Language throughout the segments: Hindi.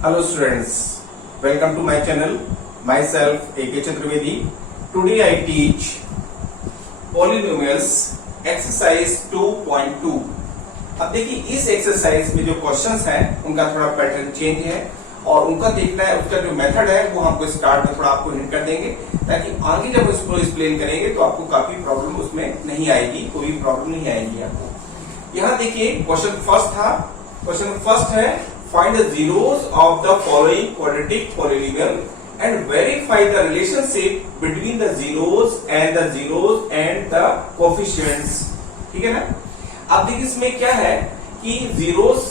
Hello students, welcome to my channel. Myself A.K. Chaturvedi. Today I teach polynomials exercise 2.2. अब देखिए इस एक्सरसाइज में जो क्वेश्चंस हैं उनका थोड़ा पैटर्न चेंज है और उनका देखना है, उसका जो मेथड है वो हमको स्टार्ट में थोड़ा आपको हिंट कर देंगे ताकि आगे जब उसको एक्सप्लेन करेंगे तो आपको काफी प्रॉब्लम उसमें नहीं आएगी, कोई प्रॉब्लम नहीं आएगी आपको। यहाँ देखिए क्वेश्चन फर्स्ट था, क्वेश्चन फर्स्ट है find the zeros of the following quadratic polynomial and verify the relationship between the zeros and the coefficients। ठीक है ना। अब देखिए इसमें क्या है कि जीरोस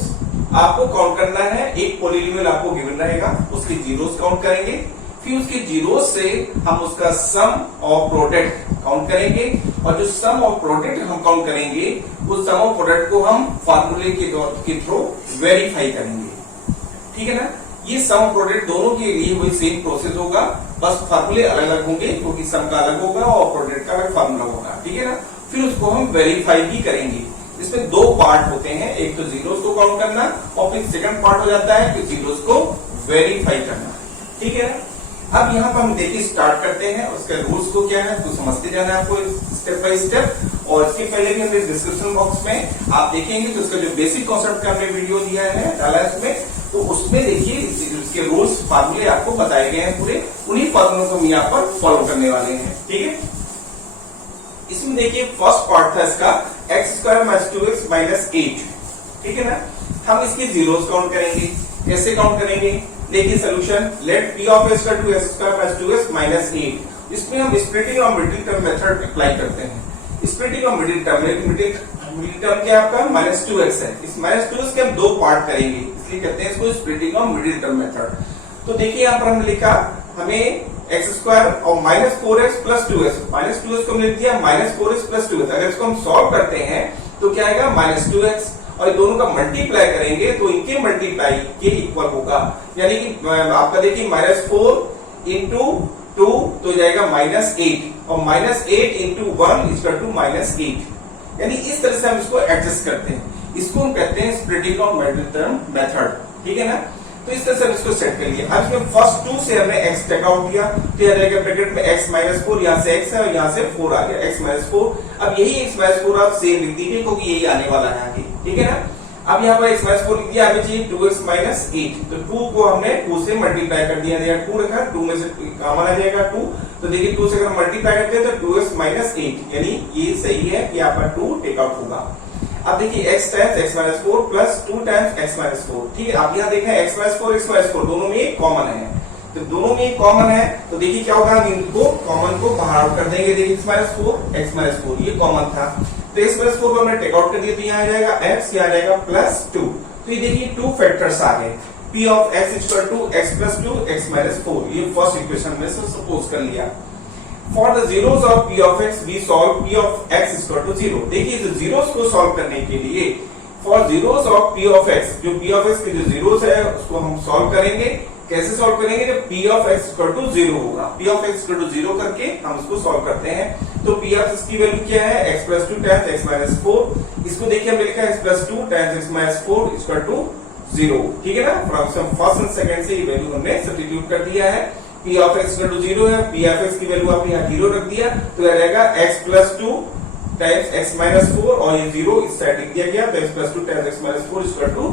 आपको काउंट करना है, एक पॉलिनोमियल आपको गिवन रहेगा, उसके जीरोस काउंट करेंगे, फिर उसके जीरोस से हम उसका सम और प्रोडक्ट काउंट करेंगे और जो सम और प्रोडक्ट हम काउंट करेंगे उस सम और प्रोडक्ट को हम फार्मूले के थ्रू वेरीफाई करेंगे। ठीक है ना। ये सम प्रोडक्ट दोनों के लिए वही सेम प्रोसेस होगा, बस फार्मूले अलग अलग होंगे क्योंकि सम का अलग होगा और प्रोडक्ट का अलग फार्मूला होगा। ठीक है ना। फिर उसको हम वेरीफाई भी करेंगे। इसमें दो पार्ट होते हैं, एक तो जीरोस को काउंट करना और फिर सेकंड पार्ट हो जाता है कि जीरोस को वेरीफाई करना। ठीक है ना। अब यहाँ पर हम देखिए स्टार्ट करते हैं, उसके रूल्स को क्या है तो समझते जाना है आपको स्टेप बाय स्टेप। और इसके पहले भी हमने डिस्क्रिप्शन बॉक्स में आप देखेंगे तो उसका जो बेसिक कॉन्सेप्ट का हमने वीडियो दिया है डाला है उसमें, तो उसमें देखिए इसके रूल्स फार्मूले आपको बताए गए हैं पूरे, उन्हीं फार्मूलों को हम यहाँ पर फॉलो करने वाले हैं। ठीक है। इसमें देखिए फर्स्ट पार्ट था इसका x² - 2x - 8। ठीक है ना। हम इसके जीरोस काउंट करेंगे। कैसे काउंट करेंगे देखिए solution, let p of x = x² - 2x - 8। इसमें हम स्प्लिटिंग और मिडिल टर्म मेथड अप्लाई करते हैं। स्प्लिटिंग और मिडिल टर्म क्या आपका -2x है, इस -2x के हम दो पार्ट करेंगे, इसलिए कहते हैं इसको स्प्लिटिंग और मिडिल टर्म मेथड। तो देखिए यहाँ पर हमने लिखा हमें x² और -4x + 2x, -2x को हमने लिख दिया -4x + 2x। अगर इसको हम सॉल्व करते हैं तो क्या आएगा -2x और दोनों का मल्टीप्लाई करेंगे तो इनके मल्टीप्लाई के इक्वल होगा, यानी कि आपका देखिए -4 × 2 तो जाएगा -8 और -8 × 1 = -8। यानी इस तरह से हम इसको एडजस्ट करते हैं, इसको हम कहते हैं splitting of middle term method. ठीक है ना। तो इस तरह से हम इसको सेट कर लिया। अब इसमें फर्स्ट 2 से हमने x टेक आउट किया तो यह रहेगा ब्रैकेट में x - 4, यहाँ से x है और यहाँ से 4 आ गया, x - 4। अब यही x - 4 आप सेम लिख दीजिए क्योंकि यही आने वाला है आगे। ठीक है ना। अब यहाँ पर x - 4 लिख दिया, हमें चाहिए 2x - 8, तो 2 को हमने 2 से मल्टीप्लाई कर दिया, 2 रखा, 2 में से कॉमन आ जाएगा 2, तो देखिए 2 से अगर मल्टीप्लाई करते हैं तो 2x - 8, यानी ये सही है कि यहाँ पर 2 टेक आउट होगा। अब देखिए x times x - 4 plus 2 times x - 4। ठीक है। आप यहाँ देखें x - 4 दोनों में कॉमन है, तो दोनों में कॉमन है तो देखिए क्या होगा, हम इनको कॉमन को बाहर आउट कर देंगे। देखिए x - 4 ये कॉमन था तो x - 4 को हमने टेक आउट कर दिया तो यहाँ आ जाएगा x, यहाँ आ जाएगा +2। तो ये देखिए 2 फैक्टर्स आ गए, p of x = x + 2 x - 4। ये फर्स्ट इक्वेशन में से सपोज कर लिया। For the zeros of p of x we solve p of x = 0। देखिए जो जीरोस को सॉल्व करने के लिए for zeros of p of x, जो p of x के जो जीरोस है उसको हम सॉल्व करेंगे। कैसे सॉल्व करेंगे, जब p of x = 0 होगा, p of x = 0 करके हम उसको सॉल्व करते हैं। तो p of x की वैल्यू क्या है, x + 2 टाइम्स x - 4। इसको देखिए हमने लिखा है x + 2 टाइम्स x - 4 = 0। ठीक है ना। फ्रॉम फर्स्ट एंड सेकंड से ये वैल्यू हमने सब्स्टिट्यूट कर दिया है। p of x = 0 है, p of x की वैल्यू आपने यहाँ 0 रख दिया तो यह रहेगा x + 2 टाइम्स x - 4 और ये 0 इस साइड लिख दिया गया तो x + 2 टाइम्स x - 4 =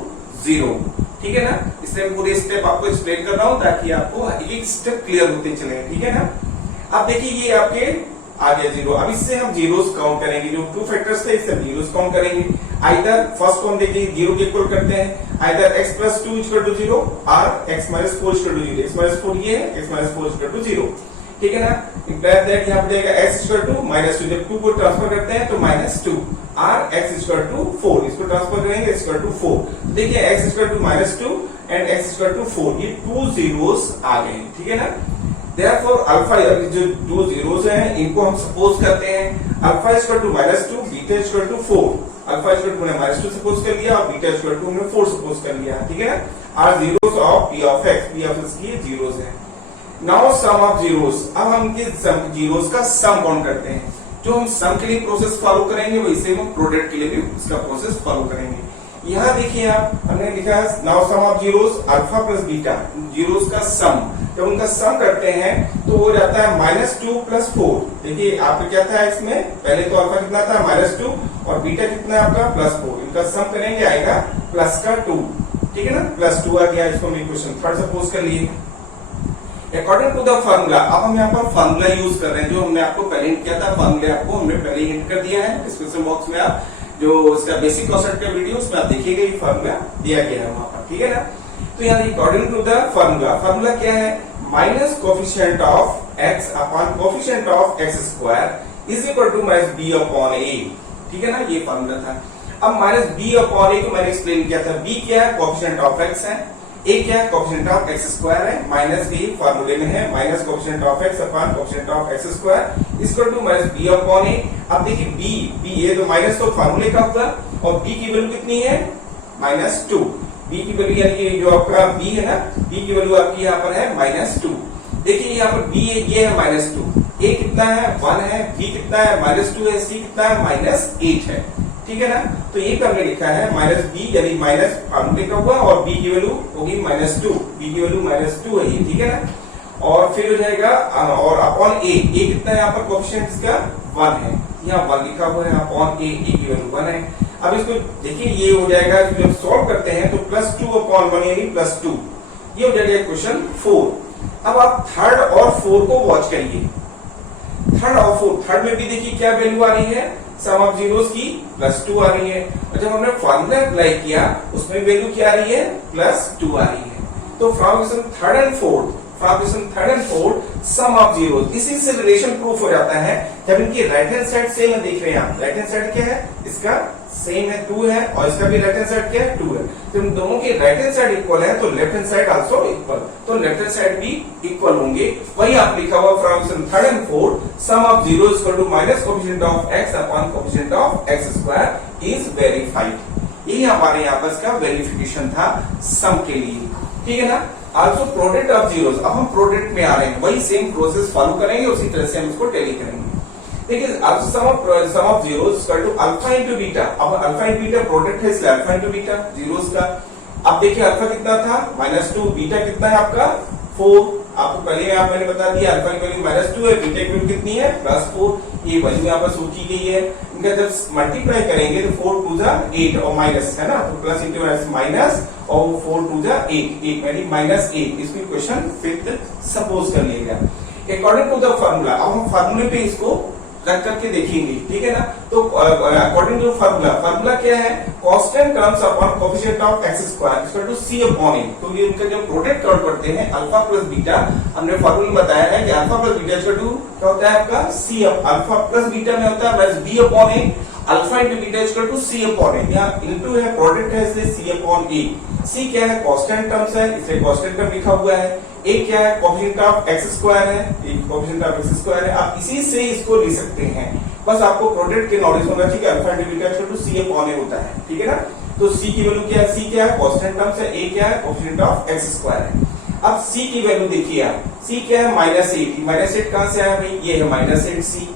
0। ठीक है ना। इसलिए मैं पूरे स्टेप आपको एक्सप्लेन कर रहा हूँ ताकि आपको एक स्टेप क्लियर होते चले। ठीक है ना। अब देखिए ये आपके आ गया 0। अब इससे हम जीरोस काउंट करेंगे, जो 2 फैक्टर्स थे इससे हम जीरोस काउंट करेंगे। आइदर फर्स्ट को हम देखिए 0 के इक्वल करते हैं, आइदर x + 2 = 0 और x - 4 = 0। x - 4 ये है, x - 4 = 0। ठीक है ना। इंप्लाइज दैट यहाँ पे देगा x = -2, जब 2 को ट्रांसफर करते हैं तो -2 और x = 4, इसको ट्रांसफर करेंगे x = 4। तो देखिए x = -2 एंड x = 4, ये 2 जीरोस आ गए। ठीक है ना। Therefore अल्फा जो 2 जीरोस हैं इनको हम सपोज करते हैं अल्फा = -2, बीटा = 4। अल्फा = -2 सपोज कर लिया और बीटा = हमने 4 सपोज कर लिया। ठीक है ना। Are zeros of p of x की जीरोस है। नाउ सम ऑफ जीरोस, अब हम इनके जीरोस का सम काउंट करते हैं। जो हम सम के लिए प्रोसेस फॉलो करेंगे वैसे हम प्रोडक्ट के लिए भी उसका प्रोसेस फॉलो करेंगे। यहाँ देखिए आप, हमने लिखा है now sum of zeros alpha plus beta, zeros का सम, जब उनका सम करते हैं तो वो जाता है -2 + 4। देखिए आपका क्या था इसमें, पहले तो अल्फा कितना था -2 और बीटा कितना है आपका +4, इनका सम करेंगे आएगा +2, ठीक है ना, +2 आ गया। इसको हम इक्वेशन थर्ड सपोज कर लिए। अकॉर्डिंग टू द फार्मूला, अब हम यहाँ पर फार्मूला यूज कर रहे हैं जो हमने आपको पहले हिंट किया था, फार्मूला आपको हमने पहले हिंट कर दिया है डिस्क्रिप्शन बॉक्स में, आप जो इसका बेसिक कॉन्सेप्ट का वीडियो उसमें आप देखिएगा, ये फार्मूला दिया गया है वहां पर, ठीक है ना। तो यहाँ according to the formula, formula क्या है, minus coefficient of x upon coefficient of x² is equal to -b/a, ठीक है ना, ये फार्मूला था। अब -b/a को मैंने एक्सप्लेन किया था, b क्या है, कोफिशिएंट ऑफ x है, a क्या है, कोफिशिएंट ऑफ x² है, -b फार्मूले में है, minus coefficient of x upon coefficient of x² equal to -b/a। अब देखिए b ये तो माइनस तो फार्मूले का हुआ और b की वैल्यू कितनी है, -2, b की वैल्यू यानी कि जो आपका b है ना, b की वैल्यू आपकी यहाँ पर है -2। देखिए यहाँ पर b ये है -2, a कितना है 1 है, b कितना है -2 है, c कितना है -8 है, ठीक है ना। तो ये हमने लिखा है -b यानी माइनस फार्मूले का हुआ और b की वैल्यू होगी -2, b की वैल्यू -2 है ये, ठीक है ना। और फिर हो जाएगा और अपॉन a कितना है यहाँ पर कोफिशिएंट इसका 1 है, यहाँ 1 लिखा हुआ है, अपॉन a की वैल्यू 1 है। अब इसको देखिए ये हो जाएगा, जब सॉल्व करते हैं तो +2/1 यानी +2, ये हो जाएगा क्वेश्चन 4। अब आप थर्ड और 4 को वॉच करिए, थर्ड और 4, थर्ड में भी देखिए क्या वैल्यू आ रही है, सम ऑफ जीरोस की +2 आ रही है, और जब हमने फार्मूला अप्लाई किया उसमें वैल्यू क्या आ रही है, +2 आ रही है। तो from third and fourth sum of zeros, इसी से रिलेशन प्रूफ हो जाता है जब इनकी राइट हैंड साइड सेम है। देख रहे हैं आप, राइट हैंड साइड क्या है, इसका सेम है 2 है और इसका भी राइट हैंड साइड क्या है 2 है, तो इन दोनों की राइट हैंड साइड इक्वल है तो left hand side also equal, तो लेफ्ट हैंड साइड भी इक्वल होंगे। वही आप लिखा हुआ from third and fourth sum of zero equal to minus coefficient of x upon coefficient of x² is verified. ये हमारे यहाँ पर इसका वेरिफिकेशन था सम के लिए, ठीक है ना। आल्सो प्रोडक्ट ऑफ जीरोस, अब हम प्रोडक्ट में आ रहे हैं, वही सेम प्रोसेस फॉलो करेंगे, उसी तरह से हम इसको टेली करेंगे। देखिए also sum of zeros equal to alpha into beta, अब अल्फा इंटू बीटा प्रोडक्ट है इसलिए अल्फा इंटू बीटा जीरोस का। अब देखिए अल्फा कितना था -2, बीटा कितना है आपका 4, आपको पहले यहाँ मैंने बता दिया अल्फा की वैल्यू -2 है, बीटा की वैल्यू कितनी है +4, ये वैल्यू यहाँ पर सोची गई है। इनका जब मल्टीप्लाई करेंगे तो 4 2 जा 8 और माइनस है ना, तो प्लस इंटू माइनस और 4 2 जा 8 यानी -8, इसमें क्वेश्चन फिफ्थ सपोज कर लिया गया अकॉर्डिंग टू द फार्मूला। अब हम फार्मूले पे इसको रख करके देखेंगे, ठीक है ना। तो अकॉर्डिंग टू फार्मूला क्या है, constant terms upon coefficient of x² equal to c upon a। तो ये उनका जब प्रोडक्ट काउंट करते हैं अल्फा प्लस बीटा, हमने फार्मूला बताया है कि alpha plus beta equal to क्या होता है आपका c, अल्फा प्लस बीटा में होता है b upon a, alpha into beta equal to c upon a, यहाँ इंटू है प्रोडक्ट है इसलिए c अपॉन a। c क्या है, कांस्टेंट टर्म्स है इसलिए कांस्टेंट टर्म लिखा हुआ है, a क्या है, कोफिशिएंट ऑफ x² है, कोफिशिएंट ऑफ x² है, आप इसी से इसको ले सकते हैं। बस आपको प्रोडक्ट के नॉलेज होना चाहिए, alpha into beta equal to c upon a होता है, ठीक है ना। तो c की वैल्यू क्या है, c क्या है कांस्टेंट टर्म्स है, a क्या है कोफिशिएंट ऑफ x² है। अब c की वैल्यू देखिए आप, c क्या है -8 कहां से आया भाई, ये है -8c,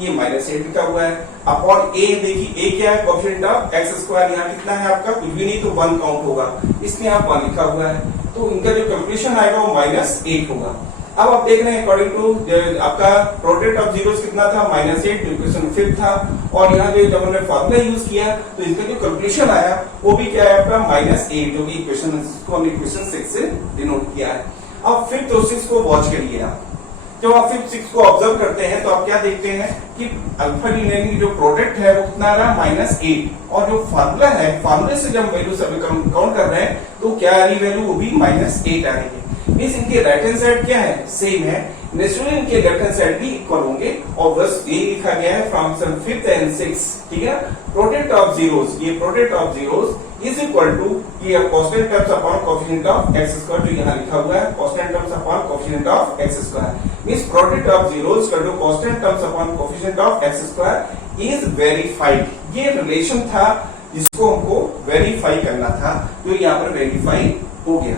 ये -8 लिखा हुआ है अपॉन a, देखिए a क्या है कोफिशिएंट ऑफ x², यहाँ कितना है आपका कुछ भी नहीं तो 1 काउंट होगा, इसलिए यहाँ 1 लिखा हुआ है, तो इनका जो कंप्लीशन आएगा वो -8 होगा। अब आप देख रहे हैं अकॉर्डिंग टू आपका प्रोडक्ट ऑफ जीरोस कितना था -8, जो इक्वेशन 5 था, और यहाँ जो जब हमने फार्मूला यूज किया तो इनका जो कंप्लीशन आया वो भी क्या है आपका -8, जो कि इक्वेशन को हमने इक्वेशन 6 से डिनोट किया है। अब 5th और 6 को वॉच करिए आप, जब आप 5th 6 को ऑब्जर्व करते हैं तो आप क्या देखते हैं कि अल्फा लीनियर जो प्रोडक्ट है वो कितना आ रहा है -8, और जो फार्मूला है फार्मूले से जब वैल्यू सब काउंट कर रहे हैं तो क्या आ रही वैल्यू, वो भी -8 आ रही है। मींस इनके राइट हैंड साइड क्या है, सेम है, नेचुरली इनके लेफ्ट हैंड साइड भी इक्वल होंगे, और बस ये लिखा गया है फ्रॉम 5th एंड 6, ठीक है। प्रोडक्ट ऑफ जीरोस, ये product of zeros is equal to ये constant terms upon coefficient of x², जो यहाँ लिखा हुआ है constant terms upon coefficient of x², means product of zeros equal to constant terms upon coefficient of x² is verified. ये रिलेशन था जिसको हमको वेरीफाई करना था, जो यहाँ पर वेरीफाई हो गया,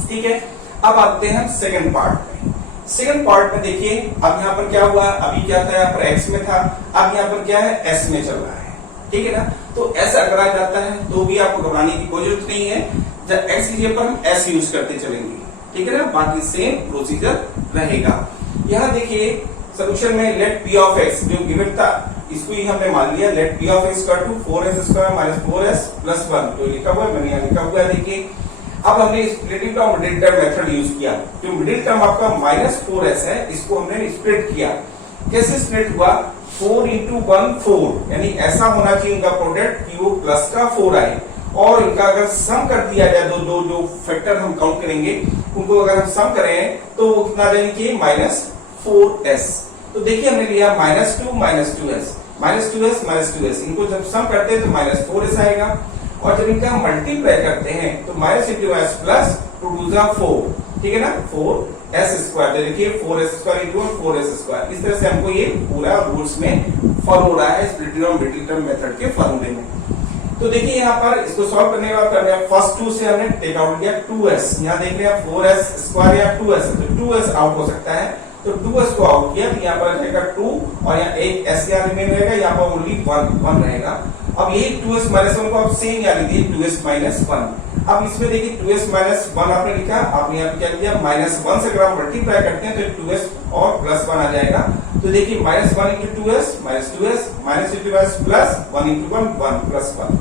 ठीक है। अब आते हैं सेकंड पार्ट में। सेकंड पार्ट में देखिए अब यहाँ पर क्या हुआ, अभी क्या था यहाँ पर x में था, अब यहाँ पर क्या है s में चल रहा है, ठीक है ना। तो ऐसा करा जाता है, तो भी आपको घबराने की कोई जरूरत नहीं है। जब एक्स की जगह पर हम एस यूज करते चलेंगे, ठीक है ना, बाकी सेम प्रोसीजर रहेगा। यहाँ देखिए सोल्यूशन में लेट पी ऑफ एक्स जो गिवन था, इसको ही हमने मान लिया, let p of x equal to 4s square minus 4s plus 1, तो लिखा हुआ है, मैंने यहाँ लिखा हुआ है। देखिए अब हमने splitting term middle term method use किया। जो मिडिल टर्म आपका माइनस 4s है, इसको हमने स्प्लिट किया। कैसे स्प्लिट हुआ? 4 इंटू 1 4, यानी ऐसा होना चाहिए इनका प्रोडक्ट कि वो प्लस का 4 आए, और इनका अगर सम कर दिया जाए, दो दो जो फैक्टर हम काउंट करेंगे उनको अगर हम सम करें तो वो कितना आ जाएंगे? Minus 4s। तो देखिए हमने लिया minus 2 minus 2s minus 2s minus 2s, इनको जब सम करते हैं तो माइनस 4s आएगा, और जब इनका मल्टीप्लाई करते हैं तो माइनस इंटू एस प्लस 2 2 जा 4, ठीक है ना, 4s स्क्वायर। तो देखिए 4s square into 4s square, इस तरह से हमको ये पूरा रूल्स में फॉलो हो रहा है स्प्लिटिंग और मिडिल टर्म मेथड के फॉर्मूले में। तो देखिए यहाँ पर इसको सॉल्व करने के बाद हमने फर्स्ट 2 से हमने टेक आउट किया 2s। यहाँ देख रहे हैं 4s स्क्वायर या 2s, तो 2s आउट हो सकता है, तो 2s को आउट किया, तो यहाँ पर रहेगा 2 और यहाँ एक s यहाँ रिमेन रहेगा, यहाँ पर ओनली 1 रहेगा। अब यही 2s माइनस 1 को आप सेम यहाँ लिखिए 2s माइनस 1। अब इसमें देखिए 2s माइनस 1 आपने लिखा, आपने यहाँ पे क्या किया, माइनस 1 से अगर आप मल्टीप्लाई करते हैं तो 2s और प्लस 1 आ जाएगा। तो देखिए minus 1 into 2s minus 2s minus into plus 1 into 1 plus 1।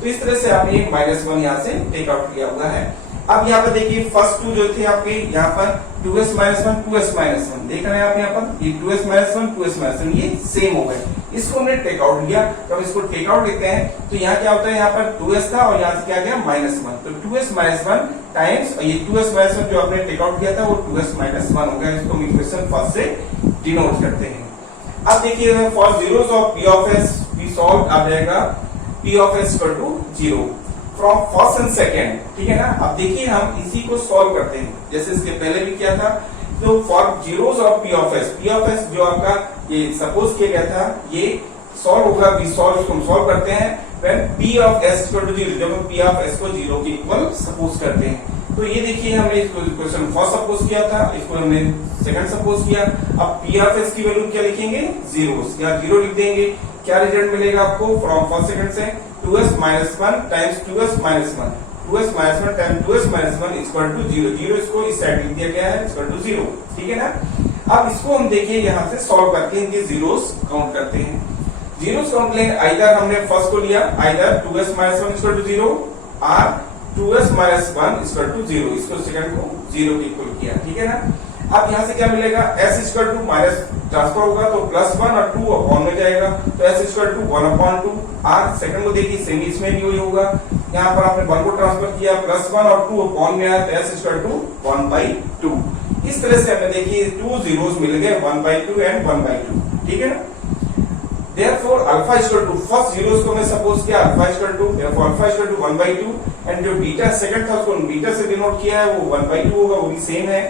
तो इस तरह से आपने माइनस 1 यहाँ से टेक आउट किया हुआ है। अब यहाँ पर देखिए फर्स्ट 2 जो थे आपके, यहाँ पर 2s माइनस 1 2s माइनस 1 देख रहे हैं आप, यहाँ पर ये 2s माइनस 1 2s माइनस 1 ये सेम हो गए, इसको हमने टेक आउट लिया। जब इसको टेक आउट लेते हैं तो यहाँ क्या होता है, यहाँ पर 2s था और यहाँ से क्या गया माइनस 1, तो 2s माइनस 1 टाइम्स ये 2s माइनस 1 जो आपने टेक आउट किया था वो 2s माइनस 1 हो गया। इसको हम इक्वेशन फर्स्ट से डिनोट करते हैं। अब देखिए for zeros of p of s we solve आ जाएगा p of s equal to 0 from first and second, ठीक है ना। अब देखिए हम इसी को सॉल्व करते हैं जैसे इसके पहले भी किया था। तो for zeros of p of s जो आपका ये सपोज किया गया था ये सॉल्व होगा, वी सॉल्व, इसको हम सॉल्व करते हैं when p of s equal to 0, जब हम p ऑफ s को 0 के इक्वल सपोज करते हैं। तो ये देखिए हमने इसको क्वेश्चन फर्स्ट सपोज किया था, इसको हमने सेकंड सपोज किया। अब p ऑफ s की वैल्यू क्या लिखेंगे? 0, यहाँ 0 लिख देंगे। क्या रिजल्ट मिलेगा आपको फ्रॉम फर्स्ट सेकंड से? 2s minus 1 times 2s minus 1, 2s minus 1 times 2s minus 1 equal to 0, 0 इसको इस साइड लिख दिया गया है इक्वल टू 0, ठीक है ना। अब इसको हम देखिए यहाँ से सॉल्व करके इनके जीरोस काउंट करते हैं। जीरोस काउंट लेंगे, आइदर हमने फर्स्ट को लिया, either 2s minus 1 equal to 0 और 2s माइनस 1 इक्वल टू 0, इसको सेकंड को 0 के इक्वल किया, ठीक है ना। अब यहाँ से क्या मिलेगा? s equal to minus transfer होगा तो प्लस 1 और 2 अपॉन में जाएगा, तो s equal to 1 upon 2 r second को देखिए सेम इसमें भी वही होगा। यहाँ पर आपने 1 को ट्रांसफर किया, प्लस 1 और 2 अपॉन में आया, तो s इक्वल टू 1/2। इस तरह से हमें देखिए 2 जीरोस मिल गए 1/2 एंड 1/2, ठीक है ना। Therefore alpha equal to first zeros को मैं सपोज किया alpha equal to, therefore alpha equal to 1/2 and जो बीटा सेकंड था उसको बीटा से डिनोट किया है वो 1/2 होगा, वो भी सेम है।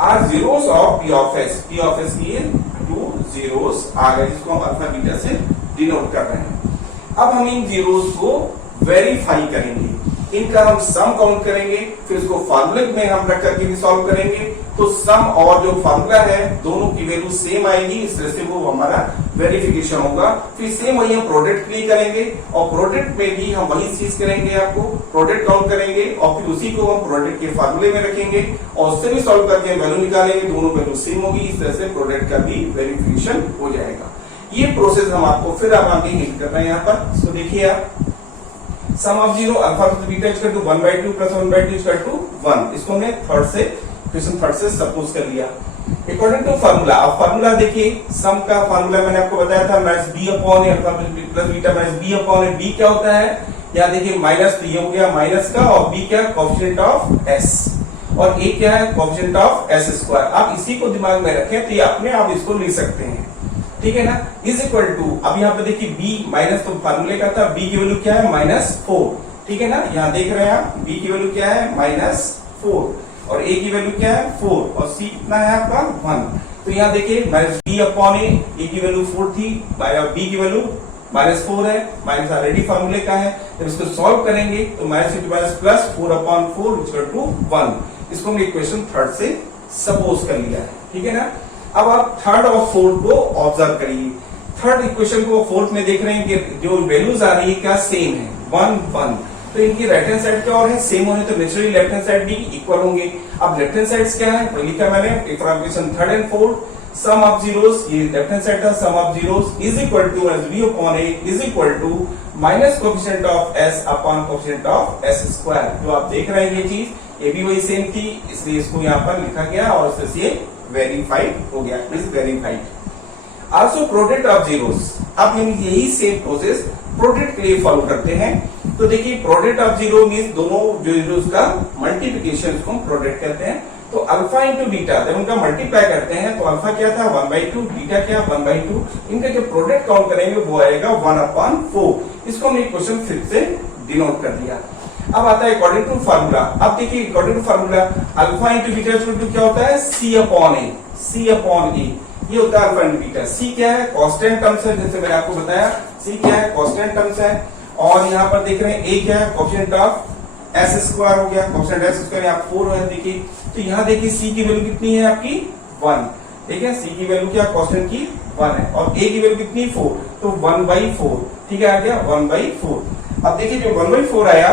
Are zeros of p of s की 2 जीरोस आ गए जिसको हम अल्फा बीटा से डिनोट कर रहे हैं। अब हम इन जीरोस को वेरीफाई करेंगे, इनका हम सम काउंट करेंगे, फिर इसको फार्मूले में हम रख करके भी सॉल्व करेंगे। तो सम और जो फार्मूला है दोनों की वैल्यू सेम आएगी, इस तरह से वो हमारा वेरिफिकेशन होगा। फिर सेम वही हम प्रोडक्ट के लिए करेंगे और प्रोडक्ट में भी हम वही चीज करेंगे, आपको प्रोडक्ट काउंट करेंगे और फिर उसी को हम प्रोडक्ट के फार्मूले में रखेंगे और उससे भी सॉल्व करके वैल्यू निकालेंगे, दोनों वैल्यू सेम होगी। इस तरह से प्रोडक्ट का भी वेरिफिकेशन हो जाएगा। ये प्रोसेस हम आपको फिर आप आगे हिट कर रहे हैं यहाँ पर। तो देखिए आप sum of zero alpha plus beta equal to 1/2 plus 1/2 equal to 1, इसको हमने क्वेश्चन थर्ड से सपोज कर लिया अकॉर्डिंग टू फार्मूला। अब फार्मूला देखिए, सम का फार्मूला मैंने आपको बताया था minus b upon alpha plus beta minus b upon b क्या होता है, यहाँ देखिए माइनस, तो ये हो गया माइनस का, और b क्या, कोएफिशिएंट ऑफ s, और a क्या है, कोएफिशिएंट ऑफ s स्क्वायर। आप इसी को दिमाग में रखें तो ये अपने आप इसको लिख सकते हैं, ठीक है ना। इज इक्वल टू, अब यहाँ पे देखिए b माइनस, तो फार्मूले का था b की वैल्यू क्या है -4, ठीक है ना। यहाँ देख रहे हैं आप b की वैल्यू क्या है -4 और a की वैल्यू क्या है 4 और c कितना है आपका 1। तो यहाँ देखिए माइनस b अपॉन a की वैल्यू 4 थी, b की वैल्यू -4 है, माइनस ऑलरेडी फार्मूले का है। जब इसको सॉल्व करेंगे तो minus plus 4 upon 4 equal to 1, इसको हमने इक्वेशन थर्ड से सपोज कर लिया है, ठीक है ना। अब आप थर्ड और फोर्थ को ऑब्जर्व करिए, थर्ड इक्वेशन को फोर्थ में देख रहे हैं कि जो वैल्यूज आ रही है क्या सेम है 1 1, तो इनकी राइट हैंड साइड क्या और है सेम होने, तो नेचुरली लेफ्ट हैंड साइड भी इक्वल होंगे। अब लेफ्ट हैंड साइड क्या है वही लिखा मैंने equation third and fourth, sum of zeros, ये लेफ्ट हैंड साइड का sum of zeros is equal to S B upon A is equal to minus coefficient of S upon coefficient of S square. जो आप देख रहे हैं ये चीज ये भी वही सेम थी, इसलिए इसको यहाँ पर लिखा गया और इससे ये वेरीफाइड हो गया, is verified. Also product of zeros, अब हम यही सेम प्रोसेस प्रोडक्ट के लिए फॉलो करते हैं। तो देखिए प्रोडक्ट ऑफ जीरो मींस दोनों जीरोस का मल्टीप्लिकेशन को हम प्रोडक्ट कहते हैं। तो अल्फा इंटू बीटा जब उनका मल्टीप्लाई करते हैं तो अल्फा क्या था 1/2, बीटा क्या 1/2, इनका जो प्रोडक्ट काउंट करेंगे वो आएगा 1/4। इसको हमने क्वेश्चन फिर से डिनोट कर दिया। अब आता है अकॉर्डिंग टू फार्मूला। अब देखिए according to formula alpha into beta equal to क्या होता है सी अपॉन ए, सी अपॉन ए ये होता है अल्फा इंटू बीटा। सी क्या है कांस्टेंट टर्म्स है, जैसे मैंने आपको बताया सी क्या है कांस्टेंट टर्म्स है, और यहाँ पर देख रहे हैं ए क्या है कोएफिशिएंट ऑफ एस स्क्वायर हो गया, कोएफिशिएंट एस स्क्वायर यहाँ 4 है देखिए। तो यहाँ देखिए सी की वैल्यू कितनी है आपकी 1, ठीक है सी की वैल्यू क्या कांस्टेंट की 1 है, और ए की वैल्यू कितनी 4, तो 1/4, ठीक है आ गया 1/4। अब देखिए जो 1/4 आया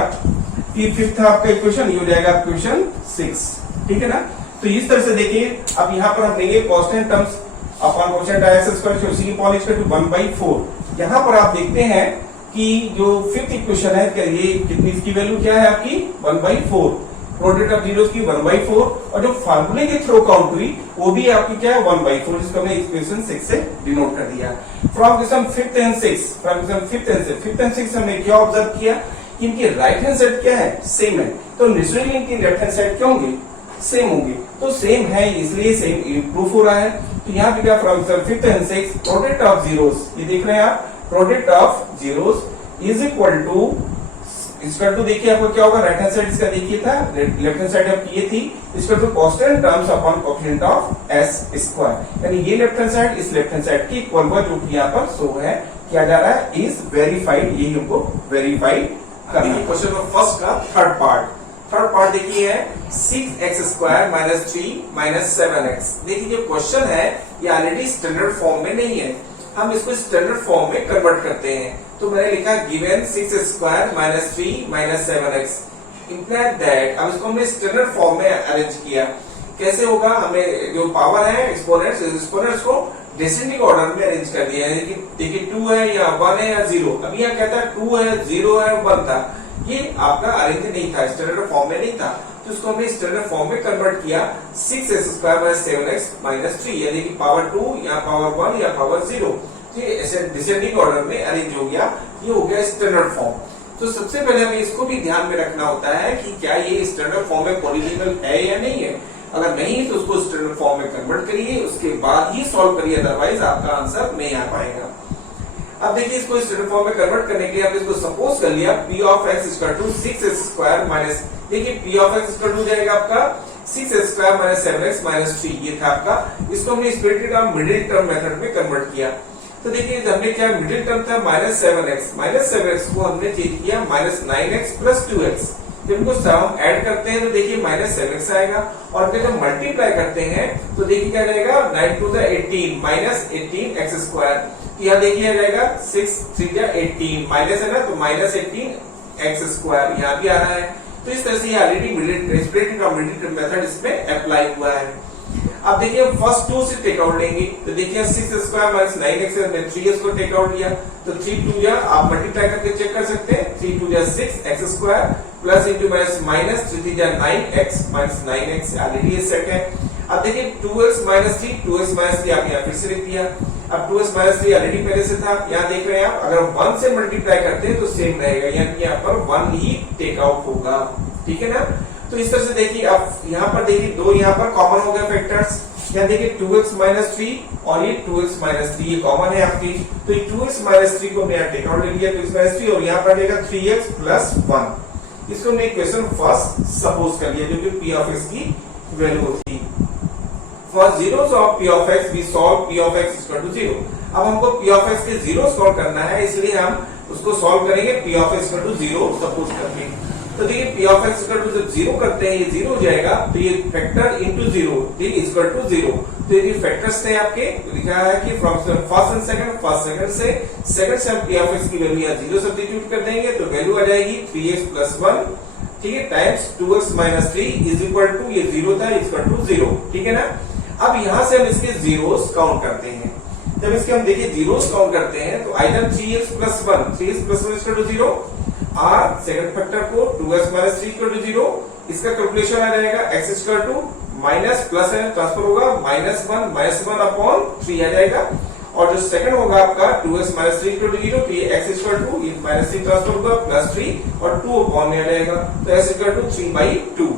फिर फिफ्थ आपका इक्वेशन ये हो जाएगा इक्वेशन 6, ठीक है ना। तो इस तरह से देखिए अब यहाँ पर हम लेंगे constant terms upon coefficient S square तो सी की पावर इक्वल टू 1/4। यहाँ पर आप देखते हैं कि जो फिफ्थ इक्वेशन है क्या ये कितनी इसकी वैल्यू क्या है आपकी 1/4, प्रोडक्ट ऑफ जीरोस की 1/4, और जो फार्मूले के थ्रू काउंट हुई वो भी आपकी क्या है 1/4, जिसको हमने इक्वेशन 6 से डिनोट कर दिया। From question fifth and six हमने क्या ऑब्जर्व किया कि इनकी राइट हैंड साइड क्या है सेम है, तो नेचुरली इनकी लेफ्ट हैंड साइड क्या होंगे सेम होंगे, तो सेम है इसलिए सेम प्रूफ हो रहा है। तो यहाँ पे क्या from fifth and six product of zeros, ये देख रहे हैं आप product of zeros is equal to देखिए आपको क्या होगा राइट हैंड साइड इसका देखिए था, लेफ्ट हैंड साइड आपकी ये थी, इसका to constant terms upon coefficient of S square, यानी ये लेफ्ट हैंड साइड इस लेफ्ट हैंड साइड की इक्वल हुआ, जो कि यहाँ पर शो है किया जा रहा है इज वेरीफाइड, यही हमको वेरीफाइड करना है। क्वेश्चन नंबर फर्स्ट का थर्ड पार्ट देखिए है 6x² - 3 - 7x। देखिए जो क्वेश्चन है ये ऑलरेडी स्टैंडर्ड फॉर्म में नहीं है, हम इसको स्टैंडर्ड फॉर्म में कन्वर्ट करते हैं। तो मैंने लिखा गिवन 6² - 3 - 7x इंप्लाइड दैट। अब इसको हमने स्टैंडर्ड फॉर्म में अरेंज किया, कैसे होगा हमें जो पावर है एक्सपोनेंट्स को डिसेंडिंग ऑर्डर में अरेंज कर दिया है। देखिए 2 है या 1 है या 0, अब यहाँ कहता है 2 है 0 है 1 था, ये आपका अरेंज नहीं था, स्टैंडर्ड फॉर्म में नहीं था, तो इसको हमने स्टैंडर्ड फॉर्म में कन्वर्ट किया 6x² - 7x - 3, यानी कि पावर 2 या पावर 1 या पावर 0, ये ऐसे डिसेंडिंग ऑर्डर में अरेंज हो गया, ये हो गया स्टैंडर्ड फॉर्म। तो सबसे पहले हमें इसको भी ध्यान में रखना होता है कि क्या ये स्टैंडर्ड फॉर्म में पॉलिनोमियल है या नहीं है। अगर नहीं है तो उसको स्टैंडर्ड फॉर्म में कन्वर्ट करिए, उसके बाद ही सॉल्व करिए, अदरवाइज आपका आंसर नहीं आ पाएगा। अब देखिए इसको स्टैंडर्ड फॉर्म में कन्वर्ट करने के लिए आपने इसको सपोज कर लिया p of x equal to 6x² minus, देखिए p of x equal to जाएगा आपका 6x² - 7x - 3, ये था आपका। इसको हमने splitted of middle term method में कन्वर्ट किया। तो देखिए हमने क्या मिडिल टर्म था -7x को हमने चेंज किया -9x + 2x। जब इनको हम ऐड करते हैं तो देखिए -7x आएगा, और जब मल्टीप्लाई करते हैं तो देखिए क्या जाएगा 9 × 2 = 18 -18x²। यहाँ देखिए आ जाएगा 6 × 3 = 18 माइनस है ना, तो -18x² यहाँ भी आ रहा है। तो इस तरह से already middle splitting of middle term method इसमें अप्लाई हुआ है। अब देखिए फर्स्ट 2 से टेक आउट लेंगे, तो देखिए 6² - 9x में 3x को टेक आउट लिया, तो 3 2 या आप मल्टीप्लाई करके चेक कर सकते हैं, 3 2 = 6x² plus into minus 3 3 = 9x - 9x already ये सेट है। अब देखिए 2x - 3 आप यहाँ फिर से लिख दिया। अब 2x - 3 ऑलरेडी पहले से था, यहाँ देख रहे हैं आप अगर 1 से मल्टीप्लाई करते हैं तो सेम रहेगा, यानी यहाँ पर 1 ही टेक आउट होगा, ठीक है ना। तो इस तरह से देखिए अब यहाँ पर देखिए 2 यहाँ पर कॉमन हो गए फैक्टर्स, यहाँ देखिए 2x - 3 और ये 2x - 3 ये कॉमन है आपकी, तो ये 2x - 3 को हमने यहाँ टेक आउट ले लिया 2x - 3, और यहाँ पर आएगा 3x + 1। इसको हमने इक्वेशन फर्स्ट सपोज कर लिया, जो कि p ऑफ x की वैल्यू होती है। For zeros of p of x we solve p of x equal to 0। अब हमको p of x के जीरो सॉल्व करना है, इसलिए हम उसको सॉल्व करेंगे p of x equal to 0 suppose करके। तो देखिए p of x equal to जब जीरो करते हैं ये जीरो हो जाएगा, तो ये factor into zero equal to zero. तो ये फैक्टर्स थे आपके, लिखा है कि from first and second, first second से हम पी ऑफ एक्स की वैल्यू यहाँ जीरो सब्स्टिट्यूट कर देंगे, तो वैल्यू आ जाएगी 3x प्लस 1, ठीक है, times 2x minus 3 is equal to, ये जीरो था, इक्वल टू जीरो, ठीक है ना। अब यहां से हम इसके जीरोस काउंट करते हैं। जब इसके हम देखिए जीरोस काउंट करते हैं तो item 3x plus 1 equal to zero, और सेकंड फैक्टर को 2x minus 3 equal to zero, इसका कैलकुलेशन आ जाएगा x equal to minus plus है ट्रांसफर होगा माइनस वन अपॉन 3 आ जाएगा, और जो सेकंड होगा आपका 2x minus 3 equal to zero, तो ये x equal to minus 3 transfer होगा प्लस 3 और 2 अपॉन में आ जाएगा, तो x इक्वल टू 3/2।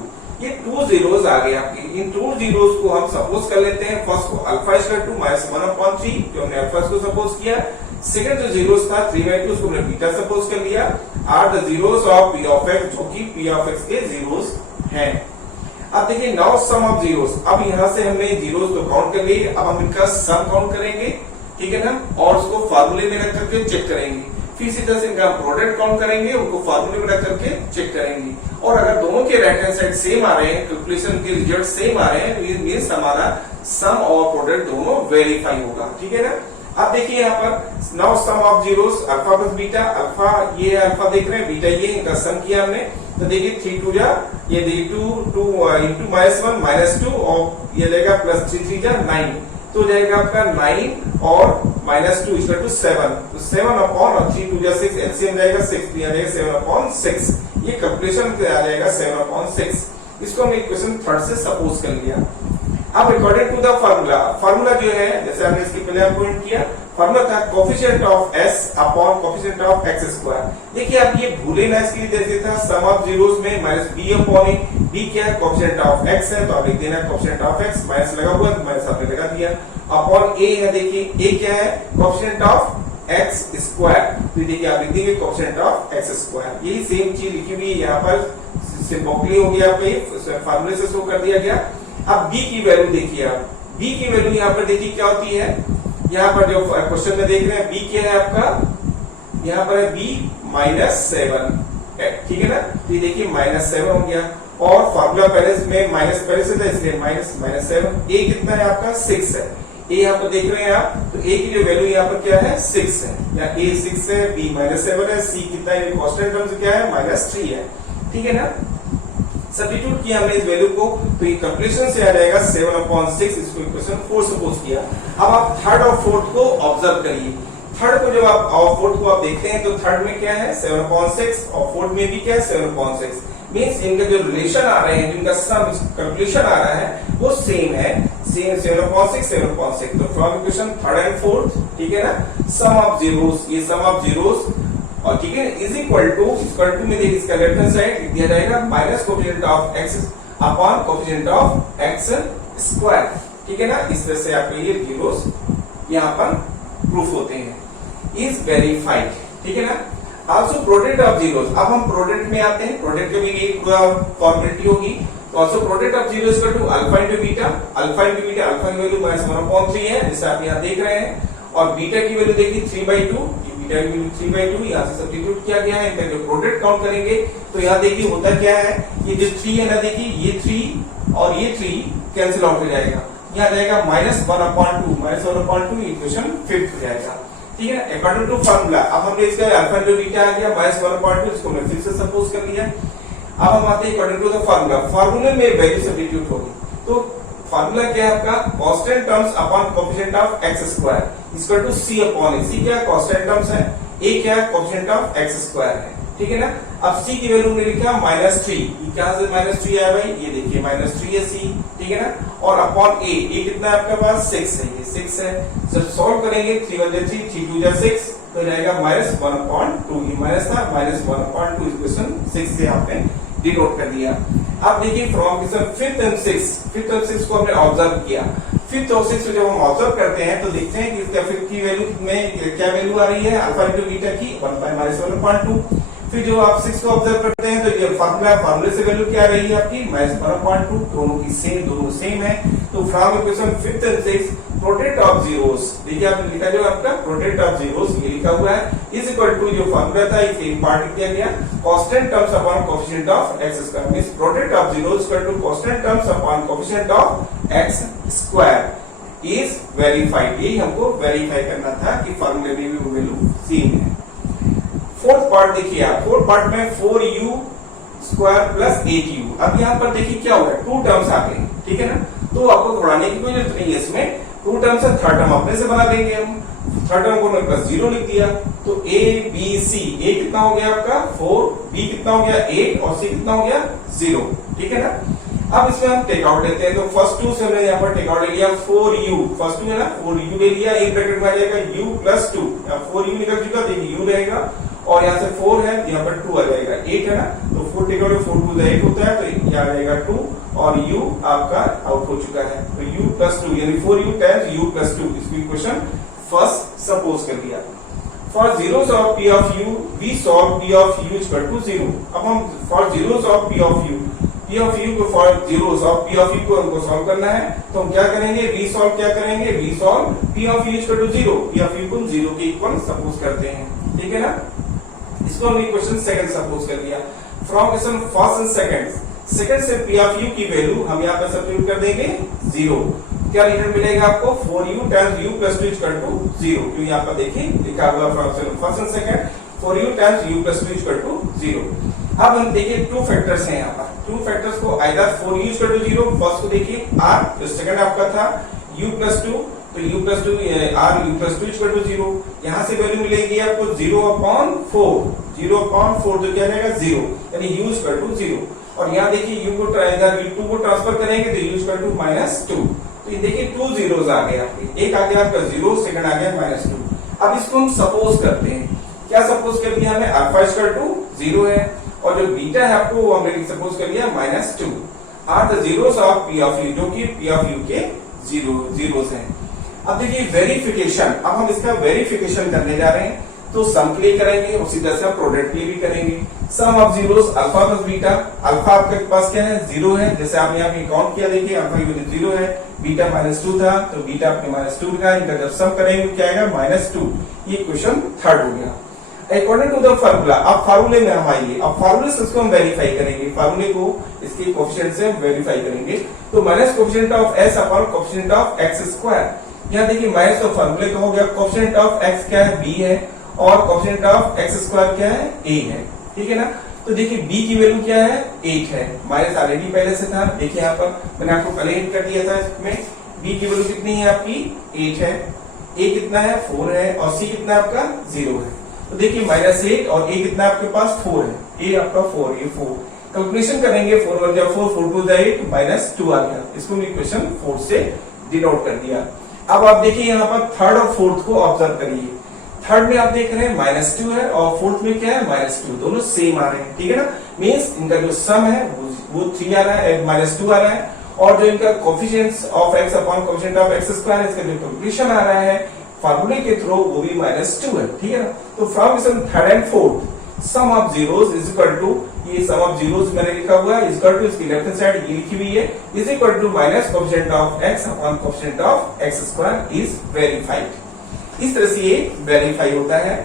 ये 2 जीरोस आ गए आपके। इन 2 जीरोस को हम सपोज कर लेते हैं, फर्स्ट को अल्फा इक्वल टू -1/3 जो हमने अल्फा को सपोज किया, सेकंड जो जीरोस था 3/2 उसको हमने बीटा सपोज कर लिया, are the zeros of p of x जो कि पी ऑफ एक्स के जीरोस हैं। अब देखिए नाउ सम ऑफ जीरोस, अब यहां से हमने जीरोस तो काउंट कर लिए, अब हम इनका सम काउंट करेंगे, ठीक है ना, और उसको फार्मूले में रख करके चेक करेंगे, फिर इसी तरह से इनका प्रोडक्ट काउंट करेंगे, उनको फार्मूले में रख करके चेक करेंगे, और अगर दोनों के राइट हैंड साइड सेम आ रहे हैं, कैलकुलेशन के रिजल्ट सेम आ रहे हैं, तो मींस हमारा सम और प्रोडक्ट दोनों वेरीफाई होगा, ठीक है ना। अब देखिए यहाँ पर now sum of zeros alpha plus beta, alpha ये अल्फा देख रहे हैं, बीटा ये, इनका सम किया हमने, तो देखिए 3 2 जा, ये देखिए 2 into -1 -2 और ये लेगा प्लस 3 3 जा 9, तो जाएगा आपका 9 और -2 इक्वल टू 7, तो 7 अपॉन और 3 2 जा 6, एलसीएम जाएगा 6, तो आ जाएगा 7 अपॉन 6, ये कैलकुलेशन आ जाएगा 7 अपॉन 6। इसको हमने इक्वेशन थर्ड से सपोज कर लिया। अब अकॉर्डिंग टू द फार्मूला जो है, जैसे हमने इसके पहले पॉइंट किया, फार्मूला था coefficient of s upon coefficient of x square. देखिए आप ये भूले ना, इसके लिए जैसे था सम ऑफ जीरोस में minus b upon a, b क्या है कोफिशिएंट ऑफ x है, तो आप लिख देना कोफिशिएंट ऑफ x, माइनस लगा हुआ है माइनस आपने लगा दिया, अपॉन a है, देखिए a क्या है कोफिशिएंट ऑफ x स्क्वायर, तो देखिए आप लिख देंगे कोफिशिएंट ऑफ x स्क्वायर। यही सेम चीज लिखी हुई है यहाँ पर, सिंपली हो गया, आपके फार्मूले से शो कर दिया गया। अब b की वैल्यू देखिए, आप b की वैल्यू यहाँ पर देखिए क्या होती है, यहाँ पर जो क्वेश्चन में देख रहे हैं b क्या है आपका, यहाँ पर है b -7, ठीक है ना, तो ये देखिए -7 हो गया, और फार्मूला पहले में माइनस पहले से था इसलिए -7, a कितना है आपका 6 है, a यहाँ पर देख रहे हैं आप, तो a की जो वैल्यू यहाँ पर क्या है 6 है, या a 6 है, b -7 है, c कितना है कांस्टेंट टर्म से क्या है -3 है, ठीक है ना। सब्स्टिट्यूट किया हमने इस वैल्यू को, तो ये कैलकुलेशन से आ जाएगा 7 अपॉन 6, इसको इक्वेशन 4 सपोज किया। अब आप थर्ड और फोर्थ को ऑब्जर्व करिए, थर्ड को जब आप और फोर्थ को आप देखते हैं तो थर्ड में क्या है 7 अपॉन 6 और फोर्थ में भी क्या है 7 अपॉन 6, मींस इनका जो रिलेशन आ रहे हैं, जिनका सम कैलकुलेशन आ रहा है वो सेम है, सेम 7 अपॉन 6 7 अपॉन 6, तो from equation third and fourth, ठीक है ना, सम ऑफ जीरोस, ये सम ऑफ जीरोस, और ठीक है इज इक्वल टू में देखिए इसका लेफ्ट हैंड साइड लिख दिया जाएगा minus coefficient of x upon coefficient of x square, ठीक है ना। इस तरह से आपके ये जीरोस यहाँ पर प्रूफ होते हैं, इज वेरीफाइड, ठीक है ना। आल्सो प्रोडक्ट ऑफ जीरोस, अब हम प्रोडक्ट में आते हैं, प्रोडक्ट के भी एक फॉर्मेलिटी होगी, तो also product of zero equal to alpha into beta, alpha की वैल्यू -1/3 है जैसे आप यहाँ देख रहे हैं, और बीटा की वैल्यू देखिए 3/2, बीटा की वैल्यू 3/2, यहाँ से सब्स्टिट्यूट किया गया है, इनका जो प्रोडक्ट काउंट करेंगे तो यहाँ देखिए होता क्या है, ये जो 3 है ना, देखिए ये 3 और ये 3 कैंसिल आउट हो जाएगा, यहाँ जाएगा -1/2, इक्वेशन 5 हो जाएगा, ठीक है। अकॉर्डिंग टू फार्मूला, अब हमने इसका अल्फा इनटू बीटा आ गया -1/2, इसको हमने फिर से सपोज कर लिया। अब हम आते हैं अकॉर्डिंग टू द फार्मूला, फार्मूले में वैल्यू सब्स्टिट्यूट होगी, तो फार्मूला क्या है आपका constant terms upon coefficient of x square equal to c upon a, c क्या है कांस्टेंट टर्म्स है, a क्या है कोफिशिएंट ऑफ x स्क्वायर है, ठीक है ना। अब c की वैल्यू ने लिखा -3, ये कहां से -3 आया भाई, ये देखिए -3 है c, ठीक है ना, और अपॉन a कितना है आपके पास 6 है, ये 6 है, जब सॉल्व करेंगे 3 1 जा 3 3 2 जा 6, तो जाएगा -1/2, ये माइनस था -1/2, इक्वेशन 6 से आपने डिनोट कर दिया। अब देखिए from question fifth and six को हमने ऑब्जर्व किया, फिफ्थ और सिक्स जब हम ऑब्जर्व करते हैं तो देखते हैं कि इसका फिफ्थ की वैल्यू में क्या वैल्यू आ रही है अल्फा इनटू बीटा की 1/-1/2, फिर जो आप 6 को ऑब्जर्व करते हैं तो ये फार्मूले से वैल्यू क्या आ रही है आपकी -1/2, दोनों सेम है, तो from equation fifth and six product of zeros, देखिए आपने लिखा जो आपका प्रोडक्ट ऑफ जीरोस ये लिखा हुआ है, इज इक्वल टू जो फॉर्मूला था इसे इंपार्ट किया गया constant terms upon coefficient of x square, means product of zeros equal to constant terms upon coefficient of x square is verified. यही हमको वेरीफाई करना था कि फॉर्मूले में भी वो वैल्यू सेम है। फोर्थ पार्ट देखिए आप, फोर्थ पार्ट में 4u स्क्वायर प्लस 8u। अब यहाँ पर देखिए क्या हो रहा है, टू टर्म्स आ गए, ठीक है ना, तो आपको घुराने की कोई जरूरत नहीं है, इसमें टू टर्म्स है, थर्ड टर्म अपने से बना देंगे हम, थर्ड टर्म को हमने प्लस 0 लिख दिया, तो a b c, a कितना हो गया आपका 4, b कितना हो गया 8 और c कितना हो गया 0, ठीक है ना। अब इसमें हम टेक आउट लेते हैं, तो फर्स्ट टू से हमने यहाँ पर टेक आउट ले लिया 4u, फर्स्ट टू है ना 4u ले लिया, एक ब्रैकेट में आ जाएगा u प्लस 2, 4u निकल चुका, देखिए u रहेगा और यहाँ से 4 है, यहाँ पर 2 आ जाएगा, 8 है ना, तो 4 टेक आउट 4 2 8 होता है, तो यहाँ आ जाएगा 2 और u आपका आउट हो चुका है, तो u प्लस 2 यानी 4u टाइम्स u प्लस 2, इसको इक्वेशन फर्स्ट सपोज कर दिया। For zeros of p of u we solve p of u equal to 0। अब हम for zeros of p of u को for zeros of p of u को हमको सॉल्व करना है, तो हम क्या करेंगे, we solve क्या करेंगे, we solve p of u equal to 0, p of u को 0 के इक्वल सपोज करते हैं, ठीक है ना। इसको हमने क्वेश्चन सेकंड सपोज कर दिया। From question first and second से p of u की वैल्यू हम यहाँ पे सब्स्टिट्यूट कर देंगे 0, क्या रिजल्ट मिलेगा आपको 4u times u plus 2 equal to 0, क्यों यहाँ पर देखिए लिखा हुआ from first and second 4u times u plus 2 equal to 0। अब हम देखिए टू फैक्टर्स हैं यहाँ पर, टू फैक्टर्स को either 4u equal to 0, first को देखिए r, जो सेकंड आपका था u प्लस 2, तो u plus 2 r u plus 2 equal to 0, यहाँ से वैल्यू मिलेगी आपको 0/4, 0/4 तो क्या रहेगा 0, यानी u इक्वल टू 0, और यहाँ देखिए u को u2 को ट्रांसफर करेंगे तो u इक्वल टू -2, तो ये देखिए 2 zeros आ गए आपके, एक आ गया आपका 0, सेकंड आ गया -2। अब इसको हम सपोज करते हैं, क्या सपोज कर दिया हमने, अल्फा इक्वल टू 0 है और जो बीटा है आपको वो हमने सपोज कर लिया -2 are the zeros of p of u, जो कि p of u के zeros हैं। अब देखिए वेरिफिकेशन, अब हम इसका वेरिफिकेशन करने जा रहे हैं, तो सम के लिए करेंगे, उसी तरह से हम प्रोडक्ट के लिए भी करेंगे। Sum of zeros alpha plus beta, alpha आपके पास क्या है 0 है, जैसे आपने यहाँ पे काउंट किया देखिए अल्फा की वैल्यू 0 है, बीटा -2 था तो बीटा आपने -2 लिखा, इनका जब सम करेंगे क्या आएगा -2, ये क्वेश्चन थर्ड हो गया। अकॉर्डिंग टू द फार्मूला, अब फार्मूले में हम आएंगे, अब फार्मूले से इसको हम वेरीफाई करेंगे, फार्मूले को इसके कोएफिशिएंट से हम वेरीफाई करेंगे, तो minus coefficient of s upon coefficient of x square, यहाँ देखिए माइनस तो फार्मूले का हो गया, कोएफिशिएंट ऑफ x क्या है b है और कोएफिशिएंट ऑफ x स्क्वायर क्या है a है, ठीक है ना। तो देखिए b की वैल्यू क्या है 8 है, माइनस ऑलरेडी पहले से था, देखिए यहाँ पर मैंने आपको पहले हिंट कर दिया था, इसमें b की वैल्यू कितनी है आपकी 8 है, a कितना है 4 है और c कितना आपका 0 है, तो देखिए -8 और a कितना आपके पास 4 है, a आपका 4, ये 4 कैलकुलेशन करेंगे, 4 1 जा 4, 4 2 जा 8, -2 आ गया, इसको इक्वेशन 4 से डिनोट कर दिया। अब आप देखिए यहाँ पर थर्ड और फोर्थ को ऑब्जर्व करिए, थर्ड में आप देख रहे हैं -2 है और फोर्थ में क्या है -2, दोनों सेम आ रहे हैं, ठीक है ना, मींस इनका जो सम है वो 3 आ रहा है, -2 आ रहा है, और जो इनका coefficients of x upon coefficient of x square, इसका जो कैलकुलेशन आ रहा है फार्मूले के थ्रू वो भी -2 है, ठीक है ना। तो from sum third and fourth sum of zeros is equal to, ये सम ऑफ जीरोस मैंने लिखा हुआ है, इज इक्वल टू इसकी लेफ्ट हैंड साइड ये लिखी हुई है, is equal to minus coefficient of x upon coefficient of x square is verified. इस तरह से ये वेरीफाई होता है।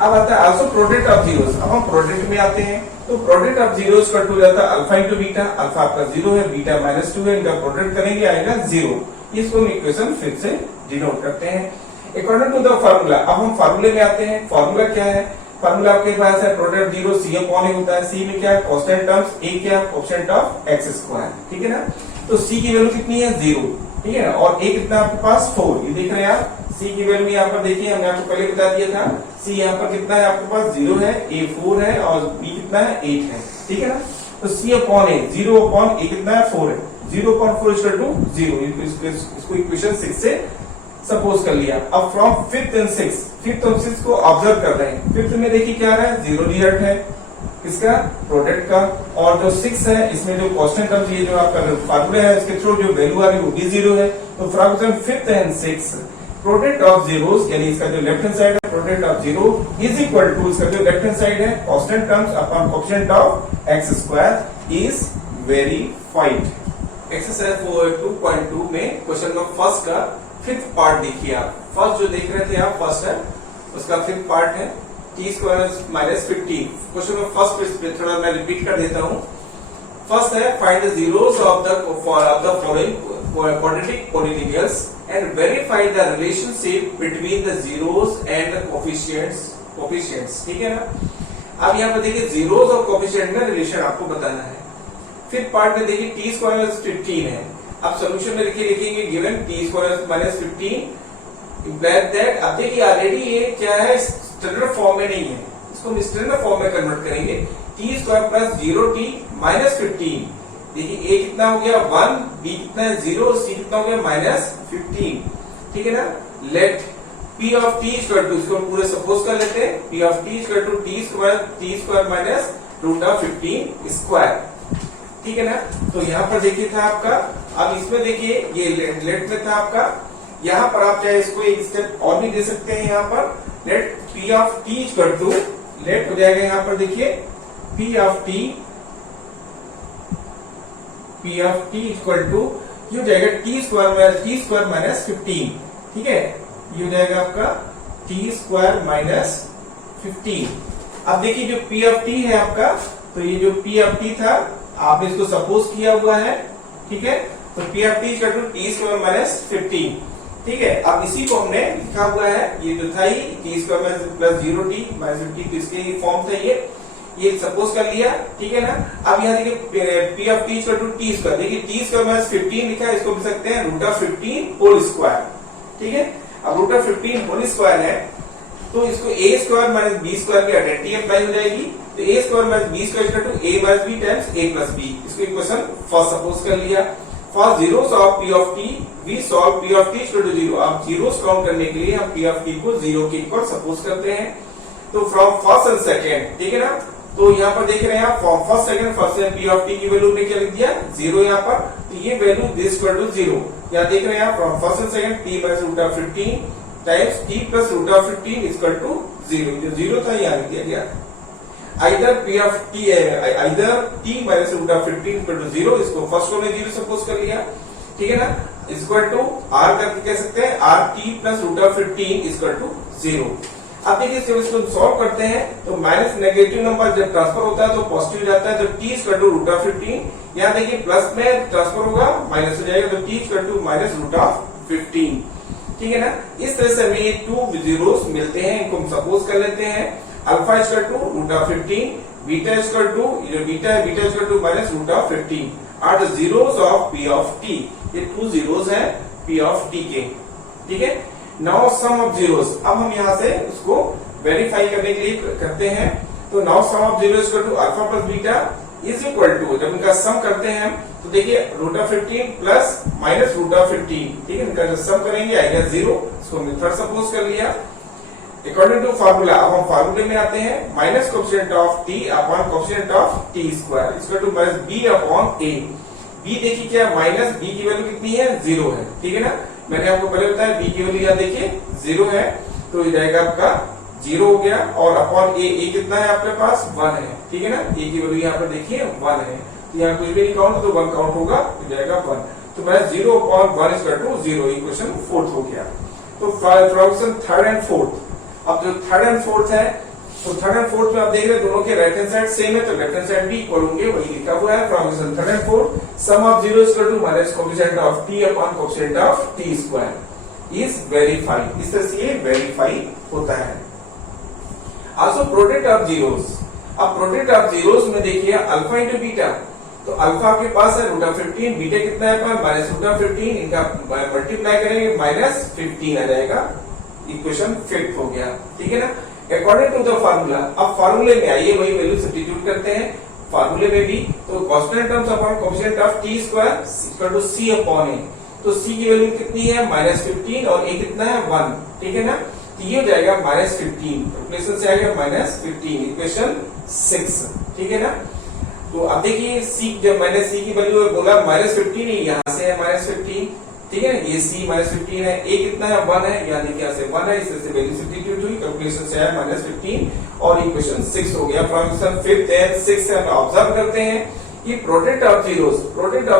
अब आता है आल्सो प्रोडक्ट ऑफ जीरोस, अब हम प्रोडक्ट में आते हैं, तो प्रोडक्ट ऑफ जीरोस का टू जाता है अल्फा इनटू बीटा, अल्फा आपका 0 है, बीटा -2 है, इनका प्रोडक्ट करेंगे आएगा 0, इसको हम इक्वेशन फिर से डिनोट करते हैं अकॉर्डिंग टू द फार्मूला। अब हम फार्मूले में आते हैं, फार्मूला क्या है, फार्मूला आपके पास है प्रोडक्ट 0 c अपॉन a होता है, c में क्या है कांस्टेंट टर्म्स, a क्या कोएफिशिएंट ऑफ x स्क्वायर, ठीक है ना, तो c की वैल्यू कितनी है 0, ठीक है ना, और a कितना आपके पास 4, ये देख रहे हैं आप, c की वैल्यू यहाँ पर देखिए हमने आपको पहले बता दिया था, c यहाँ पर कितना है आपके पास 0 है, a 4 है और b कितना है 8 है, ठीक है ना, तो c upon a 0 upon a कितना है 4 है, 0 अपॉन 4 इक्वल टू 0, इसको इक्वेशन 6 से सपोज कर लिया। अब from fifth and six, fifth और सिक्स को ऑब्जर्व कर रहे हैं, फिफ्थ में देखिए क्या आ रहा है 0 रिजल्ट है इसका प्रोडक्ट का, और जो 6 है इसमें जो कांस्टेंट टर्म ये जो आपका फार्मूला है इसके थ्रू जो वैल्यू आ रही है वो भी 0 है, तो from fifth and six product of zeros, यानी इसका जो लेफ्ट हैंड साइड है product of 0 is equal to, इसका जो लेफ्ट हैंड साइड है constant terms upon coefficient of x square is verified. Exercise 2.2 में क्वेश्चन नंबर फर्स्ट का फिफ्थ पार्ट देखिए आप, फर्स्ट जो देख रहे थे आप फर्स्ट है उसका फिफ्थ पार्ट है टी स्क्वायर माइनस 15। क्वेश्चन में फर्स्ट पे थोड़ा मैं रिपीट कर देता हूँ। फर्स्ट है find the zeros of the following quadratic polynomials and verify the relationship between the zeros and the coefficients। ठीक है ना। अब यहाँ पर देखिए जीरोस और कोफिशिएंट में रिलेशन आपको बताना है। फिफ्थ पार्ट में देखिए टी स्क्वायर 15 है। अब सॉल्यूशन में लिखेंगे given T square minus 15 implies that। अब देखिए ऑलरेडी ये क्या है स्टैंडर्ड फॉर्म में नहीं है, इसको हम स्टैंडर्ड फॉर्म में कन्वर्ट करेंगे। T square plus 0t minus 15। देखिए a कितना हो गया 1, b कितना है 0, c कितना हो गया माइनस 15। ठीक है ना। Let p of t equal to, इसको पूरे सपोज कर लेते हैं, p of t equal to t square minus root of 15 square. ठीक है ना। तो यहाँ पर देखिए था आपका, अब इसमें देखिए ये लेट में था आपका, यहाँ पर आप चाहे इसको एक स्टेप और भी दे सकते हैं। यहाँ पर let p of t equal to, let हो जाएगा यहाँ पर देखिए p of t equal to ये हो जाएगा टी स्क्वायर माइनस 15। ठीक है, ये हो जाएगा आपका टी स्क्वायर माइनस 15। अब देखिए जो p ऑफ t है आपका, तो ये जो p ऑफ t था आपने इसको सपोज किया हुआ है। ठीक है, तो p of t equal to t square minus 15। ठीक है, अब इसी को हमने लिखा हुआ है, ये जो था ये T square plus 0t minus 15, तो इसके फॉर्म था ये सपोज कर लिया। ठीक है ना। अब यहाँ देखिए p of t equal to t square, देखिए टी स्क्वायर माइनस 15 लिखा है, इसको लिख सकते हैं रूट ऑफ 15 होल स्क्वायर। ठीक है, अब रूट ऑफ 15 होल स्क्वायर है तो इसको a square minus b square की आइडेंटिटी अप्लाई हो जाएगी। तो a square minus b square equal to a minus b times a plus b। इसको इक्वेशन फर्स्ट सपोज कर लिया। For zeros of p of t we solve p of t equal to 0। अब जीरोस काउंट करने के लिए हम p ऑफ t को 0 के इक्वल सपोज करते हैं। तो फ्रॉम फर्स्ट एंड सेकंड, ठीक है ना, तो यहाँ पर देख रहे हैं आप फ्रॉम फर्स्ट सेकंड फर्स्ट है p ऑफ t की वैल्यू ने क्या लिख दिया 0 यहाँ पर, तो ये वैल्यू दिस इक्वल टू 0। यहाँ देख रहे हैं आप from first and second t minus root of 15 times t plus root of 15 equal to 0। जो 0 था यहाँ लिख दिया गया। Either p of t either t minus root of 15 equal to 0, इसको फर्स्ट को 0 सपोज कर लिया। ठीक है ना, इक्वल टू r करके कह सकते हैं rt plus root of 15 equal to 0। अब देखिए जब इसको सॉल्व करते हैं तो माइनस नेगेटिव नंबर जब ट्रांसफर होता है तो पॉजिटिव जाता है। जब t equal to root of 15, यहाँ देखिए प्लस में ट्रांसफर होगा माइनस हो जाएगा, तो t equal to minus root of 15। ठीक है ना। इस तरह से हमें ये टू जीरोस मिलते हैं, इनको हम सपोज कर लेते हैं। Alpha equal to root of 15, beta equal to beta equal to minus root of 15 are the zeros of p of t। ये टू जीरोस हैं p ऑफ t के। ठीक है, नाउ सम ऑफ जीरोस, अब हम यहाँ से उसको वेरीफाई करने के लिए करते हैं। तो now sum of zeros equal to alpha plus beta is equal to, जब इनका सम करते हैं तो देखिए root of 15 plus minus root of 15। ठीक है, इनका जब सम करेंगे आएगा 0, इसको हमने थर्ड सपोज कर लिया। अकॉर्डिंग टू फार्मूला, अब हम फार्मूले में आते हैं, minus coefficient of t upon coefficient of t square equal to minus b upon a। b देखिए क्या माइनस b की वैल्यू कितनी है 0 है। ठीक है ना, मैंने आपको पहले बताया b की वैल्यू यहाँ देखिए 0 है, तो ये जाएगा आपका 0 हो गया, और अपॉन a कितना है आपके पास 1 है। ठीक है ना, a की वैल्यू यहाँ पर देखिए 1 है, तो यहाँ कुछ भी नहीं काउंट तो 1 काउंट होगा, तो जाएगा 1। तो minus 0 upon 1 equal to 0, equation fourth हो गया। तो फ्रॉक्शन थर्ड एंड फोर्थ, अब जो थर्ड एंड फोर्थ है, तो थर्ड एंड फोर्थ में आप देख रहे हैं दोनों के राइट हैंड साइड सेम है, तो लेफ्ट हैंड साइड भी इक्वल होंगे, वही लिखा हुआ है fraction third and fourth. Sum of 0 equal to minus coefficient of t upon coefficient of t square is verify. इस तरह से ये वेरीफाई होता है। आल्सो प्रोडक्ट ऑफ जीरोस, अब प्रोडक्ट ऑफ जीरोस में देखिए अल्फा इंटू बीटा, तो अल्फा आपके पास है रूट ऑफ 15, बीटा कितना है माइनस रूट ऑफ 15, इनका मल्टीप्लाई करेंगे माइनस 15 आ जाएगा, इक्वेशन फिफ्थ हो गया। ठीक है ना, अकॉर्डिंग टू द फार्मूला। अब फार्मूले में आइए वही वैल्यू सब्स्टिट्यूट करते हैं फार्मूले में भी, तो constant terms upon coefficient of t square equal to c upon a। तो c की वैल्यू कितनी है माइनस 15 और a कितना है 1। ठीक है ना, तो ये हो जाएगा माइनस 15, इक्वेशन से आएगा माइनस 15, इक्वेशन 6। ठीक है ना, तो अब देखिए c, जब मैंने c की वैल्यू बोला माइनस 15 है, यहाँ से है माइनस 15। ठीक है, ये c माइनस 15 है, a कितना है 1 है, यहाँ देखिए यहाँ से 1 है, इससे वैल्यू सब्स्टिट्यूट हुई, कैलकुलेशन से आया माइनस 15 और इक्वेशन 6 हो गया। फ्रॉम फिफ्थ एंड सिक्स्थ से हम ऑब्जर्व करते हैं कि product of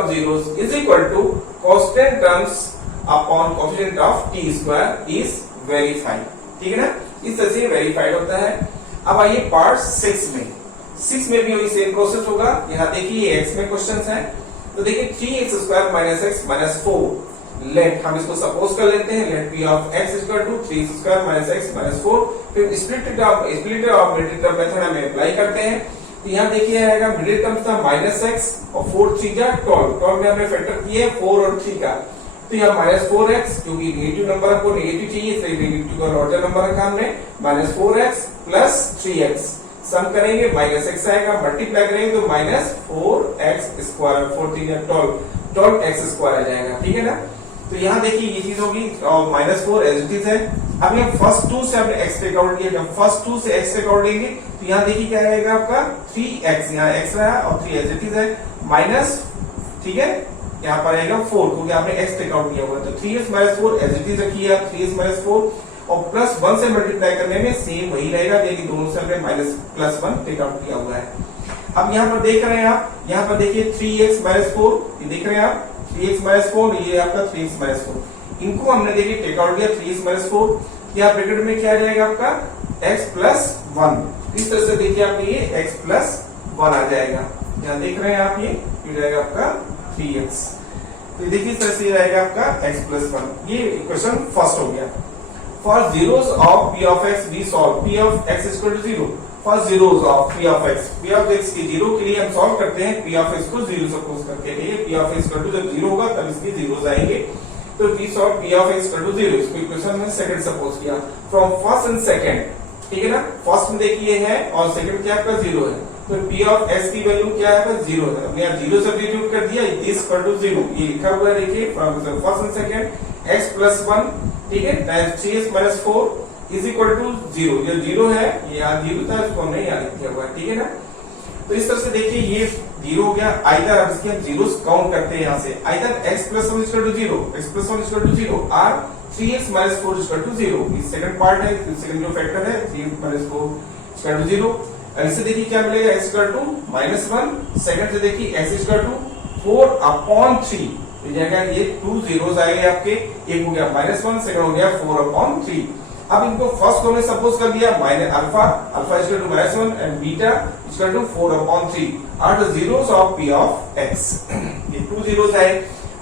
zeros is equal to constant terms upon coefficient of t square is verified. ठीक है ना, इस तरह से वेरीफाइड होता है। अब आइए पार्ट 6 में। 6 में भी वही सेम प्रोसेस होगा। यहाँ देखिए एक्स में क्वेश्चन है, तो देखिए 3x square minus x minus 4। Let हम इसको सपोज कर लेते हैं, let p of x equal to 3x square minus x minus 4। फिर split of middle term method हम अप्लाई करते हैं। तो यहाँ देखिए आएगा मिडिल टर्म था माइनस एक्स और 4 3 जा 12 में हमने फैक्टर किए 4 और 3 का, तो यहाँ माइनस 4x क्योंकि नेगेटिव नंबर को नेगेटिव चाहिए इसलिए नेगेटिव का लॉर्जर नंबर रखा हमने, माइनस 4x प्लस 3x सम करेंगे माइनस x आएगा, मल्टीप्लाई करेंगे तो माइनस 4x स्क्वायर 4 3 जा 12x स्क्वायर आ जाएगा। ठीक है ना, तो यहाँ देखिए ये चीज होगी और माइनस 4 एज इट इज है। अब यहाँ फर्स्ट 2 से हमने x टेक आउट किया, जब फर्स्ट 2 से x टेक आउट लेंगे तो यहाँ देखिए क्या आएगा आपका 3x, यहाँ x रहा और 3 एज इट इज है माइनस, ठीक है, यहाँ पर आएगा 4 क्योंकि आपने x टेक आउट किया हुआ है, तो 3x minus 4 as it is रखिए, 3x माइनस 4 और प्लस 1 से मल्टीप्लाई करने में सेम वही रहेगा, यानी दोनों से हमने माइनस प्लस 1 टेक आउट किया हुआ है। अब यहाँ पर देख रहे हैं आप, यहाँ पर देखिए 3x माइनस 4, ये देख रहे हैं आप 3x माइनस 4, ये आपका 3x माइनस 4, इनको हमने देखिए टेक आउट किया 3x माइनस 4, यहाँ ब्रैकेट में क्या आ जाएगा आपका x प्लस 1। इस तरह से देखिए आप ये x प्लस 1 आ जाएगा, यहाँ देख रहे हैं आप ये जाएगा आपका 3x, तो देखिए इस तरह से रहेगा आपका x प्लस 1। ये इक्वेशन फर्स्ट हो गया। For zeros of p of x we solve p of x equal to 0। For zeros of p of x की जीरो के लिए हम सॉल्व करते हैं p ऑफ x को 0 सपोज करके लिए, p of x equal to जब 0 होगा तब इसके जीरोस आएंगे, तो we solve p of x equal to 0, इसको इक्वेशन में सेकंड सपोज किया फ्रॉम फर्स्ट एंड सेकंड। ठीक है ना, फर्स्ट में देखिए है और सेकंड क्या आपका 0 है, तो p ऑफ x की वैल्यू क्या है 0 है, हमने यहाँ 0 सब्स्टिट्यूट कर दिया, दिस इक्वल टू 0 ये लिखा हुआ है देखिए from first and second x plus 1, ठीक है, times 3x minus 4 is equal to 0। जो 0 है ये यहाँ 0 था, इसको हमने यहाँ लिख दिया हुआ है। ठीक है ना, तो इस तरह से देखिए ये 0 हो गया। आइदर अब इसके हम जीरोस काउंट करते हैं यहाँ से, either x plus 1 equal to 0, x plus 1 equal to 0 और 3x माइनस 4 इक्वल टू 0, ये सेकंड पार्ट है, सेकंड जो फैक्टर है 3x माइनस 4 इक्वल टू 0। इससे देखिए क्या मिलेगा x equal to minus 1, second से देखिए x इक्वल टू 4 अपॉन 3, तो जाएगा ये 2 जीरोस आएंगे आपके, एक हो गया माइनस 1, सेकंड हो गया 4 अपॉन 3। अब इनको फर्स्ट को हमने सपोज कर दिया minus alpha, alpha equal to minus 1 and beta equal to 4 upon 3 are the zeros of p of x। ये 2 जीरोस आए।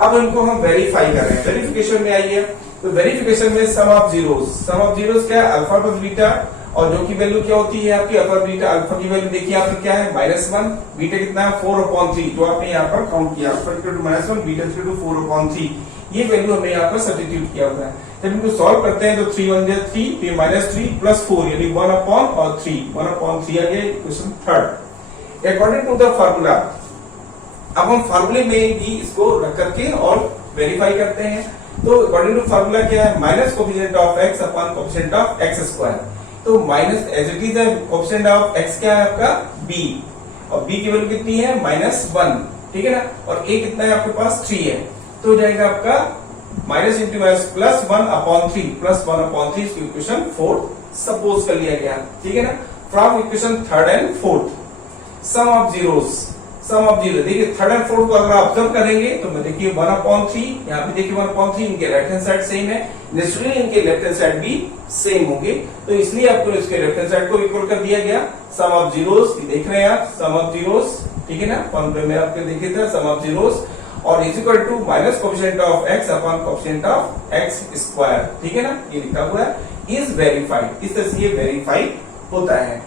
अब इनको हम वेरीफाई कर रहे हैं, वेरिफिकेशन में आइए, तो वेरिफिकेशन में सम ऑफ जीरोस क्या है अल्फा प्लस बीटा, और जो की वैल्यू क्या होती है आपकी अल्फा बीटा, अल्फा की वैल्यू देखिए आपका क्या है माइनस 1, बीटा कितना है 4 अपॉन 3, जो आपने यहाँ पर काउंट किया alpha equal to minus 1, beta equal to 4 upon 3, ये वैल्यू हमने यहाँ पर सब्स्टिट्यूट किया हुआ है। जब इनको सॉल्व करते हैं तो 3 1 जा 3, फिर माइनस 3 प्लस 4 यानी 1 अपॉन और 3, 1 अपॉन 3 आ गया equation third. According to the formula, अब हम फार्मूले में भी इसको रख करके और वेरीफाई करते हैं। तो अकॉर्डिंग टू फार्मूला क्या है minus coefficient of x upon coefficient of x square, तो माइनस एज इट इज है कोएफिशिएंट ऑफ x क्या है आपका b, और b की वैल्यू कितनी है माइनस 1, ठीक है ना, और a कितना है आपके पास 3 है, तो जाएगा आपका minus into minus plus 1 upon 3, plus 1 upon 3 इसको इक्वेशन 4 सपोज कर लिया गया। ठीक है ना, from equation third and fourth sum of zeros, देखिए थर्ड एंड फोर्थ को अगर आप ऑब्जर्व करेंगे तो मैं देखिए 1 अपॉन 3, यहाँ पे देखिए 1 अपॉन 3, इनके राइट हैंड साइड सेम है, नेचुरली इनके लेफ्ट हैंड साइड भी सेम होंगे, तो इसलिए आपको इसके लेफ्ट हैंड साइड को इक्वल कर दिया गया। सम ऑफ जीरोस देख रहे हैं आप, सम ऑफ जीरोस, ठीक है ना, फॉर्मूले में आपके देखे थे सम ऑफ जीरोस, और is equal to minus coefficient of x upon coefficient of x square, ठीक है ना, ये लिखा हुआ है, इज वेरीफाइड, इस तरह से ये वेरीफाई होता है।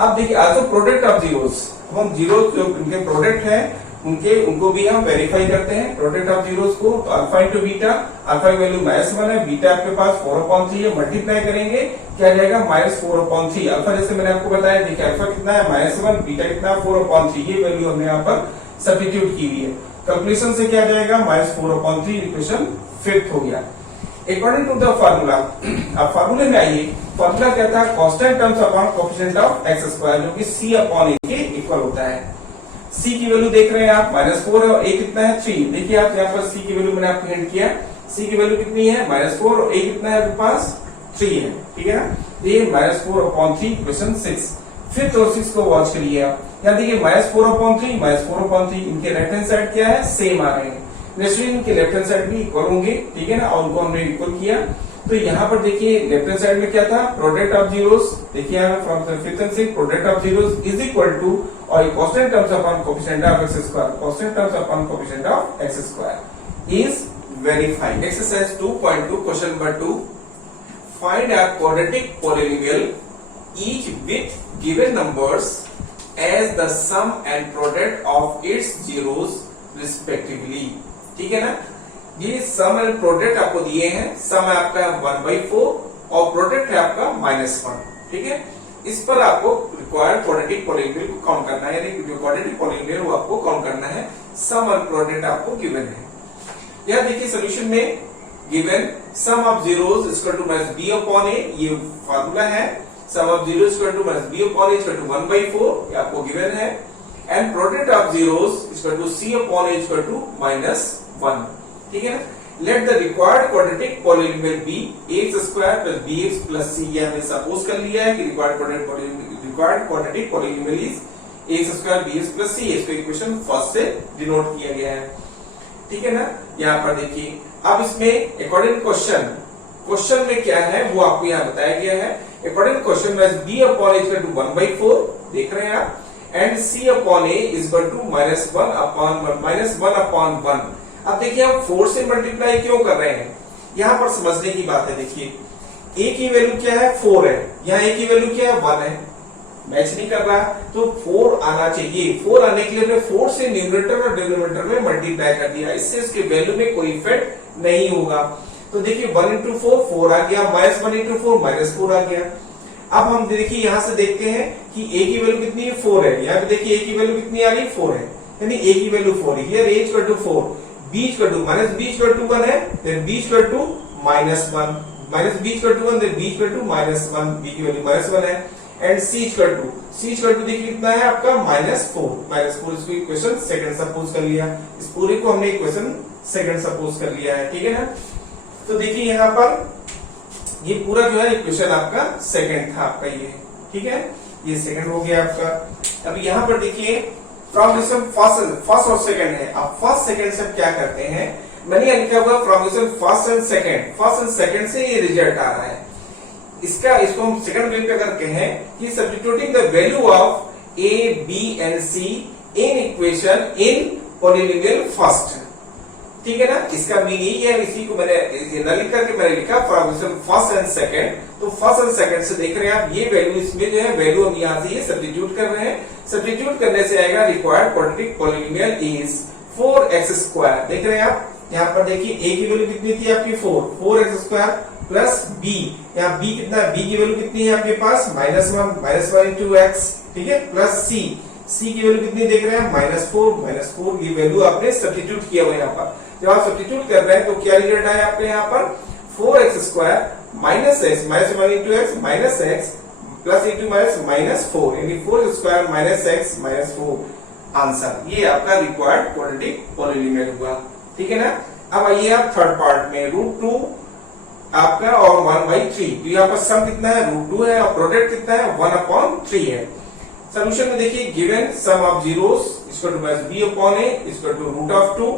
अब देखिए आल्सो प्रोडक्ट ऑफ जीरोस, हम जीरोस जो इनके प्रोडक्ट है उनको भी हम वेरीफाई करते हैं। प्रोडक्ट ऑफ जीरोस को अल्फा इंटू बीटा, अल्फा की वैल्यू माइनस 1 है, बीटा आपके पास 4 अपॉन 3 है, मल्टीप्लाई करेंगे क्या जाएगा माइनस 4 अपॉन 3। अल्फा जैसे मैंने आपको बताया देखिए अल्फा कितना है माइनस 1, बीटा कितना है 4 अपॉन 3, ये वैल्यू हमने यहाँ पर सब्स्टिट्यूट की हुई है। कैलकुलेशन से क्या जाएगा माइनस 4 अपॉन 3, इक्वेशन फिफ्थ हो गया। अकॉर्डिंग टू द फार्मूला, अब फार्मूले में आइए, फार्मूला क्या था constant terms upon coefficient of x square, जो कि c अपॉन a के इक्वल होता है। c की वैल्यू देख रहे हैं आप माइनस 4 और a कितना है 3, देखिए आप यहाँ पर c की वैल्यू मैंने आपको हिंट किया, c की वैल्यू कितनी है माइनस 4 और a कितना है आपके पास 3 है, ठीक है ना, ये माइनस 4 अपॉन 3 इक्वेशन 6। फिफ्थ और 6 को वॉच करिए आप, यहाँ देखिए माइनस 4 अपॉन 3, माइनस 4 अपॉन 3, इनके राइट हैंड साइड क्या है सेम आ रहे हैं, नेचुरली इनके लेफ्ट हैंड साइड भी इक्वल होंगे, ठीक है ना, और उनको हमने इक्वल किया। तो यहाँ पर देखिए लेफ्ट हैंड साइड में क्या था, प्रोडक्ट ऑफ जीरोस, देखिए यहाँ from the fifth and sixth product of zeros is equal to और constant terms upon coefficient of x square, constant terms upon coefficient of x square is verified. Exercise 2.2 question number 2, find a quadratic polynomial each with given numbers as the sum and product of its zeros respectively. ठीक है ना, ये सम एंड प्रोडक्ट आपको दिए हैं, सम है आपका 1/4 और प्रोडक्ट है आपका -1। ठीक है, इस पर आपको रिक्वायर्ड क्वाड्रेटिक पॉलिनोमियल को काउंट करना है, यानी जो क्वाड्रेटिक पॉलिनोमियल वो आपको काउंट करना है, सम और प्रोडक्ट आपको गिवन है। यह देखिए सोल्यूशन में given sum of zeros equal to b upon a, ये फार्मूला है, sum of zeros equal to b upon a equal to 1/4, ये आपको गिवन है, and product of zeros equal to c upon a equal to -1। ठीक है ना, let the required quadratic polynomial be x square plus bx plus c। ये हमने सपोज कर लिया है कि required quadratic polynomial is x square bx plus c। इसको इक्वेशन फर्स्ट से डिनोट किया गया है। ठीक है ना, यहाँ पर देखिए अब इसमें अकॉर्डिंग क्वेश्चन में क्या है वो आपको यहाँ बताया गया है। अकॉर्डिंग क्वेश्चन में b upon a equal to 1/4 देख रहे हैं आप, and c upon a equal to -1 upon 1। अब देखिए हम 4 से मल्टीप्लाई क्यों कर रहे हैं, यहाँ पर समझने की बात है। देखिए a की वैल्यू क्या है, 4 है, यहाँ a की वैल्यू क्या है, 1 है, मैच नहीं कर रहा, तो 4 आना चाहिए। 4 आने के लिए हमने 4 से न्यूमरेटर और डिनोमिनेटर में मल्टीप्लाई कर दिया, इससे इसके वैल्यू में कोई इफेक्ट नहीं होगा। तो देखिए 1 into 4 4 आ गया, -1 into 4 -4 आ गया। अब हम देखिए यहां से देखते हैं कि a की वैल्यू कितनी है, 4 है, यहाँ पे देखिए a की वैल्यू कितनी आ रही है, 4 है, यानी a की वैल्यू 4 है। Here a equal to 4, b equal to b equal to 1 है, then b equal to -1, b equal to 1, then b equal to -1, b की वैल्यू -1 है, एंड c इक्वल टू देखिए कितना है आपका -4। इसको इक्वेशन सेकंड सपोज कर लिया, इस पूरे को हमने इक्वेशन सेकंड सपोज कर लिया है। ठीक है ना, तो देखिए यहाँ पर ये पूरा जो है इक्वेशन आपका सेकंड था आपका ये। ठीक है, ये सेकंड हो गया आपका। अब यहाँ पर देखिए फ्रॉम फर्स्ट और सेकंड है। अब फर्स्ट सेकंड से क्या करते हैं, मैंने लिखा हुआ फ्रॉम फर्स्ट एंड सेकंड से ये रिजल्ट आ रहा है। इसको हम सेकंड वे पे अगर कहें कि substituting the value of a b and c in equation in polynomial first. ठीक है ना, इसका मीनिंग ये है, इसी को मैंने न लिख करके मैंने लिखा फ्रॉम फर्स्ट एंड सेकंड। तो फर्स्ट एंड सेकंड से देख रहे हैं आप, ये वैल्यू इसमें जो है वैल्यू हम यहाँ से ये सब्स्टिट्यूट कर रहे हैं। सब्स्टिट्यूट करने से आएगा required quadratic polynomial is 4x square. देख रहे हैं आप, यहाँ पर देखिए a की वैल्यू कितनी थी आपकी 4x स्क्वायर प्लस b, यहाँ b कितना है, b की वैल्यू कितनी है आपके पास -1 into x। ठीक है, प्लस c की वैल्यू कितनी देख रहे हैं, -4 ये वैल्यू आपने सब्स्टिट्यूट किया हुआ यहाँ पर। जब आप सब्स्टिट्यूट कर रहे हैं तो क्या रिजल्ट आया आपके यहाँ पर, 4x square -x -1 into x minus x plus into -4, यानी 4 स्क्वायर -x -4 आंसर। ये आपका रिक्वायर्ड क्वाड्रेटिक पॉलिनोमियल हुआ। ठीक है ना, अब आइए आप थर्ड पार्ट में, √2 आपका और 1/3। तो यहाँ पर सम कितना है, √2 है, और प्रोडक्ट कितना है, 1/3 है। सोल्यूशन में देखिए given sum of zeros equal to b upon a equal to √2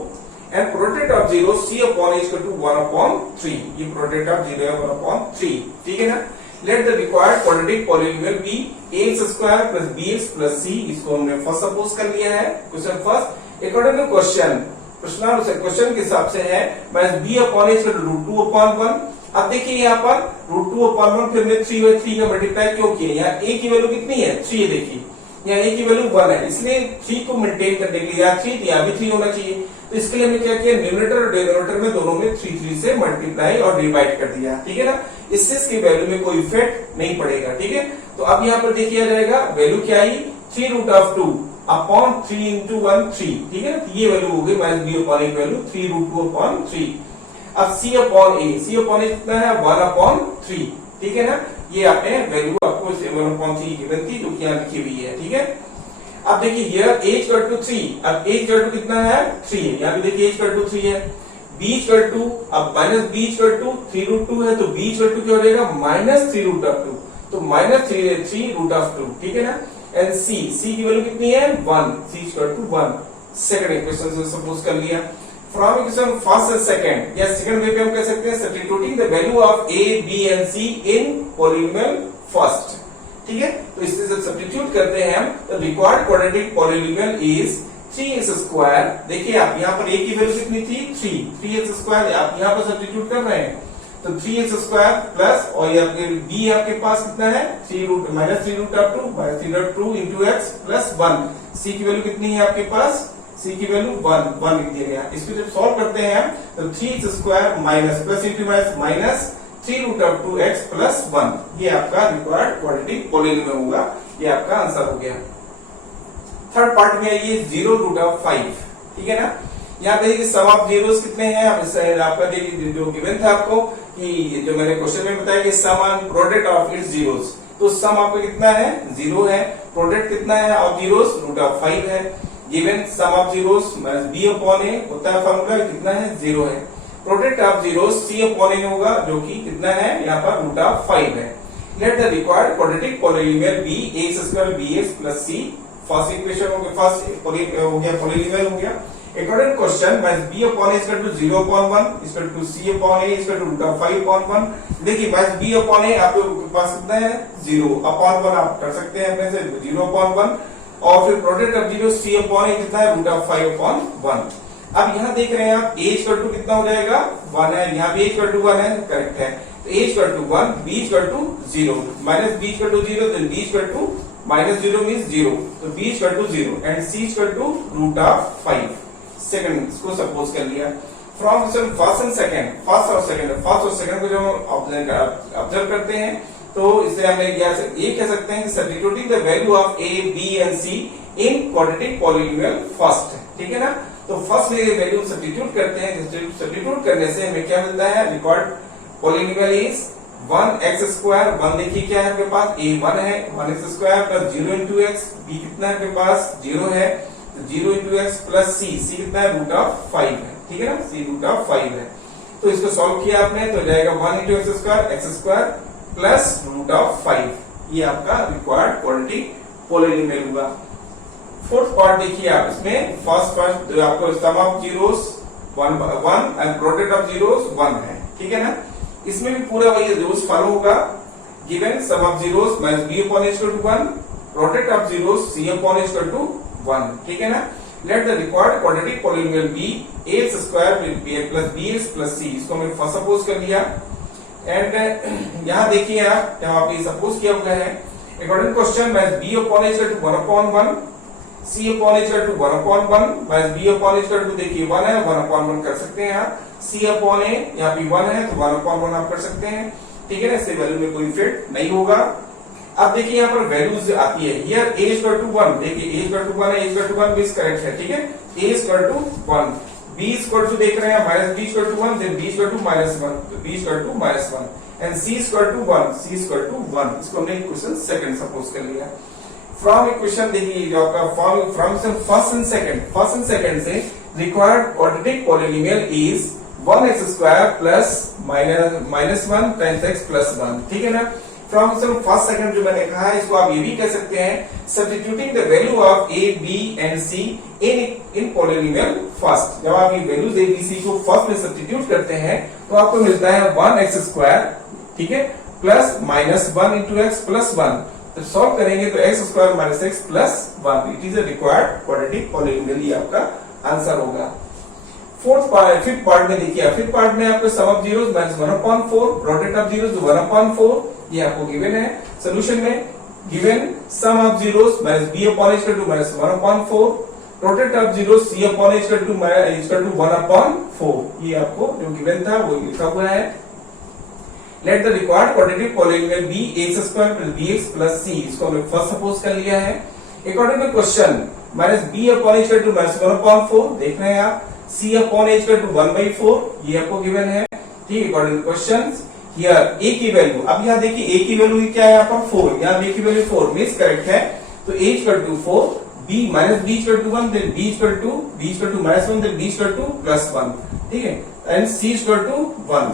and product of zero c upon a equal to 1/3। ये प्रोडक्ट ऑफ जीरो है 1/3। ठीक है ना, let the required quadratic polynomial be ax square plus bx plus c। इसको हमने फर्स्ट सपोज कर लिया है, question first according to question के हिसाब से है b upon a equal to √2/1। अब देखिए यहाँ पर √2/1 फिर हमने 3/3 का मल्टीप्लाई क्यों किया, यहाँ a की वैल्यू कितनी है, 3 है। देखिए यहाँ a की वैल्यू 1 है, इसलिए 3 को मेंटेन करने के लिए यहाँ 3 यहाँ भी 3 होना चाहिए। तो इसके लिए हमने क्या किया, न्यूमरेटर और डिनोमिनेटर में दोनों में 3 से मल्टीप्लाई और डिवाइड कर दिया। ठीक है ना, इससे इसकी वैल्यू में कोई इफेक्ट नहीं पड़ेगा। ठीक है, तो अब यहाँ पर देखिए जाएगा वैल्यू क्या आई, 3√2 अपॉन 3 into 1 3। ठीक है ना, ये वैल्यू हो गई b अपॉन a वैल्यू 3√2/3। अब c अपॉन a कितना है, 1/3। ठीक है ना, ये आपने वैल्यू आपको 1/3 गिवन थी जो कि यहाँ लिखी हुई है। ठीक है, अब देखिए ये a इक्वल टू 3, अब a इक्वल टू कितना है, 3 है, यहाँ पे देखिए a इक्वल टू 3 है, b इक्वल टू अब b इक्वल टू 3√2 है, तो b इक्वल टू क्या हो जाएगा, -3√2, तो -3√2। ठीक है ना, एंड c की वैल्यू कितनी है, 1, c equal to 1। Second equation से सपोज कर लिया। From equation first and second या सेकंड वे पे हम कह सकते हैं substituting the value of a b and c in polynomial first. ठीक है, तो इससे जब सब्स्टिट्यूट करते हैं हम तो required quadratic polynomial is 3x square. देखिए आप यहाँ पर a की वैल्यू कितनी थी 3x स्क्वायर, आप यहाँ पर सब्स्टिट्यूट कर रहे हैं तो 3x स्क्वायर प्लस और ये आपके b आपके पास कितना है 3 root minus 3 root of 2 minus 3 root 2 into x plus 1। c की वैल्यू कितनी है आपके पास, c की वैल्यू 1 लिख दिया गया। इसको जब सॉल्व करते हैं तो 3x square minus plus into minus minus 3 root of 2x plus 1, ये आपका रिक्वायर्ड क्वाड्रेटिक पॉलीनोमियल होगा, ये आपका आंसर हो गया। थर्ड पार्ट में आइए 0 रूट ऑफ 5। ठीक है ना, यहाँ देखिए सम ऑफ जीरोस कितने हैं, अब इससे आपका देखिए जो गिवन था आपको कि जो मैंने क्वेश्चन में बताया कि sum on product of its zeros, तो सम आपका कितना है 0 है, प्रोडक्ट कितना है ऑफ जीरोस रूट ऑफ 5 है। Given sum of zeros minus b upon a होता है फॉर्मूला, कितना है 0 है। Product of zeros c upon a होगा जो कि कितना है यहाँ पर रूट ऑफ 5 है। Let the required quadratic polynomial be a square bx plus c। First equation हो गया, फर्स्ट हो गया पॉलीनोमियल हो गया। According question minus b upon a equal to 0 upon 1 equal to c upon a equal to root of 5 upon 1। देखिए माइनस b अपॉन a आपके पास कितना है 0 अपॉन 1, आप कर सकते हैं अपने से 0 अपॉन 1 और फिर product of 0 c upon a कितना है रूट ऑफ 5 अपॉन 1। अब यहाँ देख रहे हैं आप a इक्वल टू कितना हो जाएगा 1 है, यहाँ भी a इक्वल टू 1 है, करेक्ट है। तो a equal to 1 b equal to 0 minus b equal to 0 then b equal to minus 0 means 0, तो b equal to 0 and c equal to root of 5। Second इसको सपोज कर लिया। From first and second, first और सेकंड को जो ऑब्जर्व करते हैं तो इससे हम ये कह सकते हैं कि substituting the value of a b and c in quadratic polynomial first. ठीक है ना, तो फर्स्ट में वैल्यू सब्स्टिट्यूट करते हैं, सब्स्टिट्यूट करने से हमें क्या मिलता है, required polynomial is 1x square. 1 देखिए क्या है आपके पास a 1 है, 1x square plus 0 into x, b कितना है आपके पास 0 है, 0 इंटू एक्स प्लस c कितना है रूट ऑफ 5 है। ठीक है ना, c रूट ऑफ 5 है। तो इसको सॉल्व किया आपने तो जाएगा 1 into x square plus root of 5, ये आपका रिक्वायर्ड क्वाड्रेटिक पॉलीनोमियल होगा। फोर्थ पार्ट देखिए आप, इसमें फर्स्ट पार्ट जो आपको sum of zeros 1 and product of zeros 1 है। ठीक है ना, इसमें भी पूरा वही रूल्स फॉलो होगा। Given sum of zeros minus b upon a equal to 1, product of zeros c upon a equal to 1। ठीक है ना, let the required quadratic polynomial be ax square plus bx plus c, इसको हमने फर्स्ट सपोज कर लिया। एंड यहाँ देखिए आप जब आप ये सपोज किया हुआ है according question minus b upon a equal to 1 upon 1, c upon a equal to 1 upon 1 minus b upon a equal to देखिए 1 है, 1 अपॉन 1 कर सकते हैं आप। c अपॉन a यहाँ पे 1 है तो 1 अपॉन 1 आप कर सकते हैं। ठीक है ना, इससे वैल्यू में कोई इफेक्ट नहीं होगा। अब देखिए यहाँ पर वैल्यूज आती है, हियर a इक्वल टू 1, देखिए a इक्वल टू 1 है, a इक्वल टू 1 भी करेक्ट है। ठीक है, a equal to 1, b equal to देख रहे हैं minus b equal to 1 then b equal to minus 1, तो b equal to minus 1 and c equal to 1, c equal to 1। इसको हमने इक्वेशन सेकंड सपोज कर लिया। फ्रॉम इक्वेशन देखिए जो आपका फ्रॉम फर्स्ट एंड सेकंड से required quadratic polynomial is 1x square plus minus 1 times x plus 1। ठीक है ना, फ्रॉम फर्स्ट सेकंड जो मैंने कहा है इसको आप ये भी कह सकते हैं substituting the value of a b and c in polynomial first. जब आप ये वैल्यूज a b c को फर्स्ट में सब्स्टिट्यूट करते हैं तो आपको मिलता है 1x स्क्वायर, ठीक है, plus minus 1 into x plus 1। तो सॉल्व करेंगे तो x square minus x plus 1, it is a required quadratic polynomial, ये आपका आंसर होगा। फिफ्थ पार्ट में देखिए, फिफ्थ पार्ट में आपको sum of zeros minus 1/4, product of zeros 1/4, ये आपको गिवन है। सॉल्यूशन में given sum of zeros minus b upon a equal to minus 1/4, product of zeros c upon a equal to 1/4, ये आपको जो गिवन था वो लिखा हुआ है। Let the required quadratic polynomial be x square plus bx plus c, इसको हमने फर्स्ट सपोज कर लिया है। According to question minus b upon a equal to minus 1/4, देख रहे हैं आप, c upon a equal to 1/4, ये आपको गिवन है। ठीक है, according to question here a की वैल्यू, अब यहाँ देखिए a की वैल्यू क्या है यहाँ पर 4, यहाँ b की वैल्यू 4 मींस करेक्ट है, तो a equal to 4, b minus b equal to 1 then b equal to minus 1 then b equal to plus 1। ठीक है, एंड c इक्वल टू 1,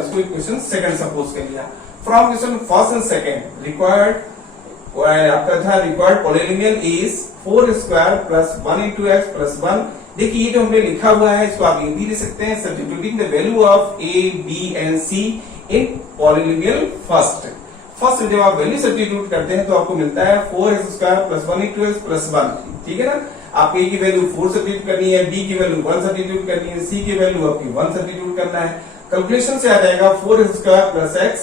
इसको इक्वेशन सेकंड सपोज कर लिया। From question first and second required आपका था required polynomial is 4 square plus 1 into x plus 1 देखिए ये जो हमने लिखा हुआ है इसको आप यूं भी लिख सकते हैं, substituting the value of A B and C in polynomial first. First जब आप वैल्यू सब्स्टिट्यूट करते हैं तो आपको मिलता है 4x² + 1x + 1, ठीक है ना। आप ए की वैल्यू 4 सब्स्टिट्यूट करनी है, बी की वैल्यू 1 सब्स्टिट्यूट करनी है, सी की वैल्यू आपकी 1 सब्स्टिट्यूट करना है। कैलकुलेशन से आ जाएगा 4x² + x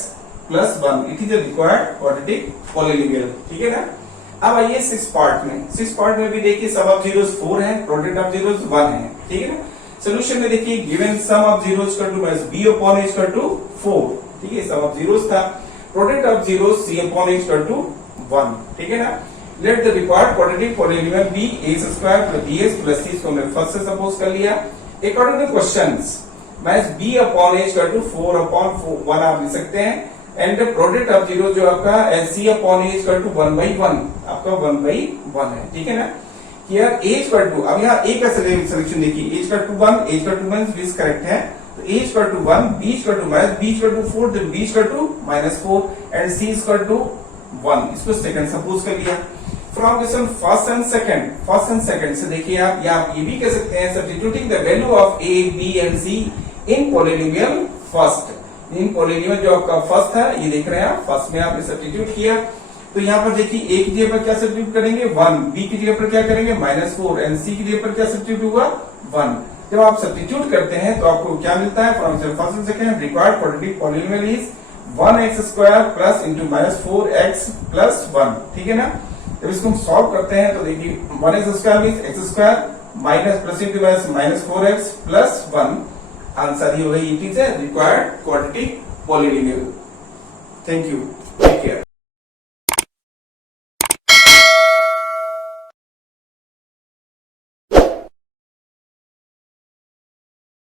+ 1, it is a required quadratic polynomial, ठीक है ना। अब आइए 6 पार्ट में। 6 पार्ट में भी देखिए सम ऑफ जीरोस 4 है, प्रोडक्ट ऑफ जीरोस 1 है, ठीक है ना। सॉल्यूशन में देखिए given sum of zeros = b/a = 4, ठीक है, सम ऑफ जीरोस था। प्रोडक्ट ऑफ जीरोस c/a = 1, ठीक है ना। Let the required quadratic polynomial be a² + bx + c, इसको हमने फर्स्ट से सपोज कर लिया। अकॉर्डिंग टू क्वेश्चंस b/a = 4/1 आप लिख सकते हैं, एंड प्रोडक्ट ऑफ जीरो जो आपका c/a = 1/1, आपका 1/1 है, ठीक है ना। हियर a अब यहाँ a का सिलेक्शन देखिए, a = 1, a = 1 दिस करेक्ट है, तो a = 1, b = -4, then b = -4 and c = 1, इसको सेकंड सपोज कर लिया। From question first and second से देखिए आप ये भी कह सकते हैं substituting the value of a b and c in polynomial first. In polynomial जो आपका फर्स्ट है ये देख रहे हैं आप, फर्स्ट में आपने सब्स्टिट्यूट किया, तो यहाँ पर देखिए a की जगह पर क्या सब्स्टिट्यूट करेंगे 1, b की जगह पर क्या करेंगे -4 एंड c की जगह पर क्या सब्स्टिट्यूट हुआ 1। जब आप सब्स्टिट्यूट करते हैं तो आपको क्या मिलता है, from first and second required quadratic polynomial is 1x² + * 4x + 1, ठीक है ना। जब इसको हम सॉल्व करते हैं तो देखिए 1x² means x² -+ 4x + 1, answer ही होगा, it is a required quadratic polynomial. Thank you.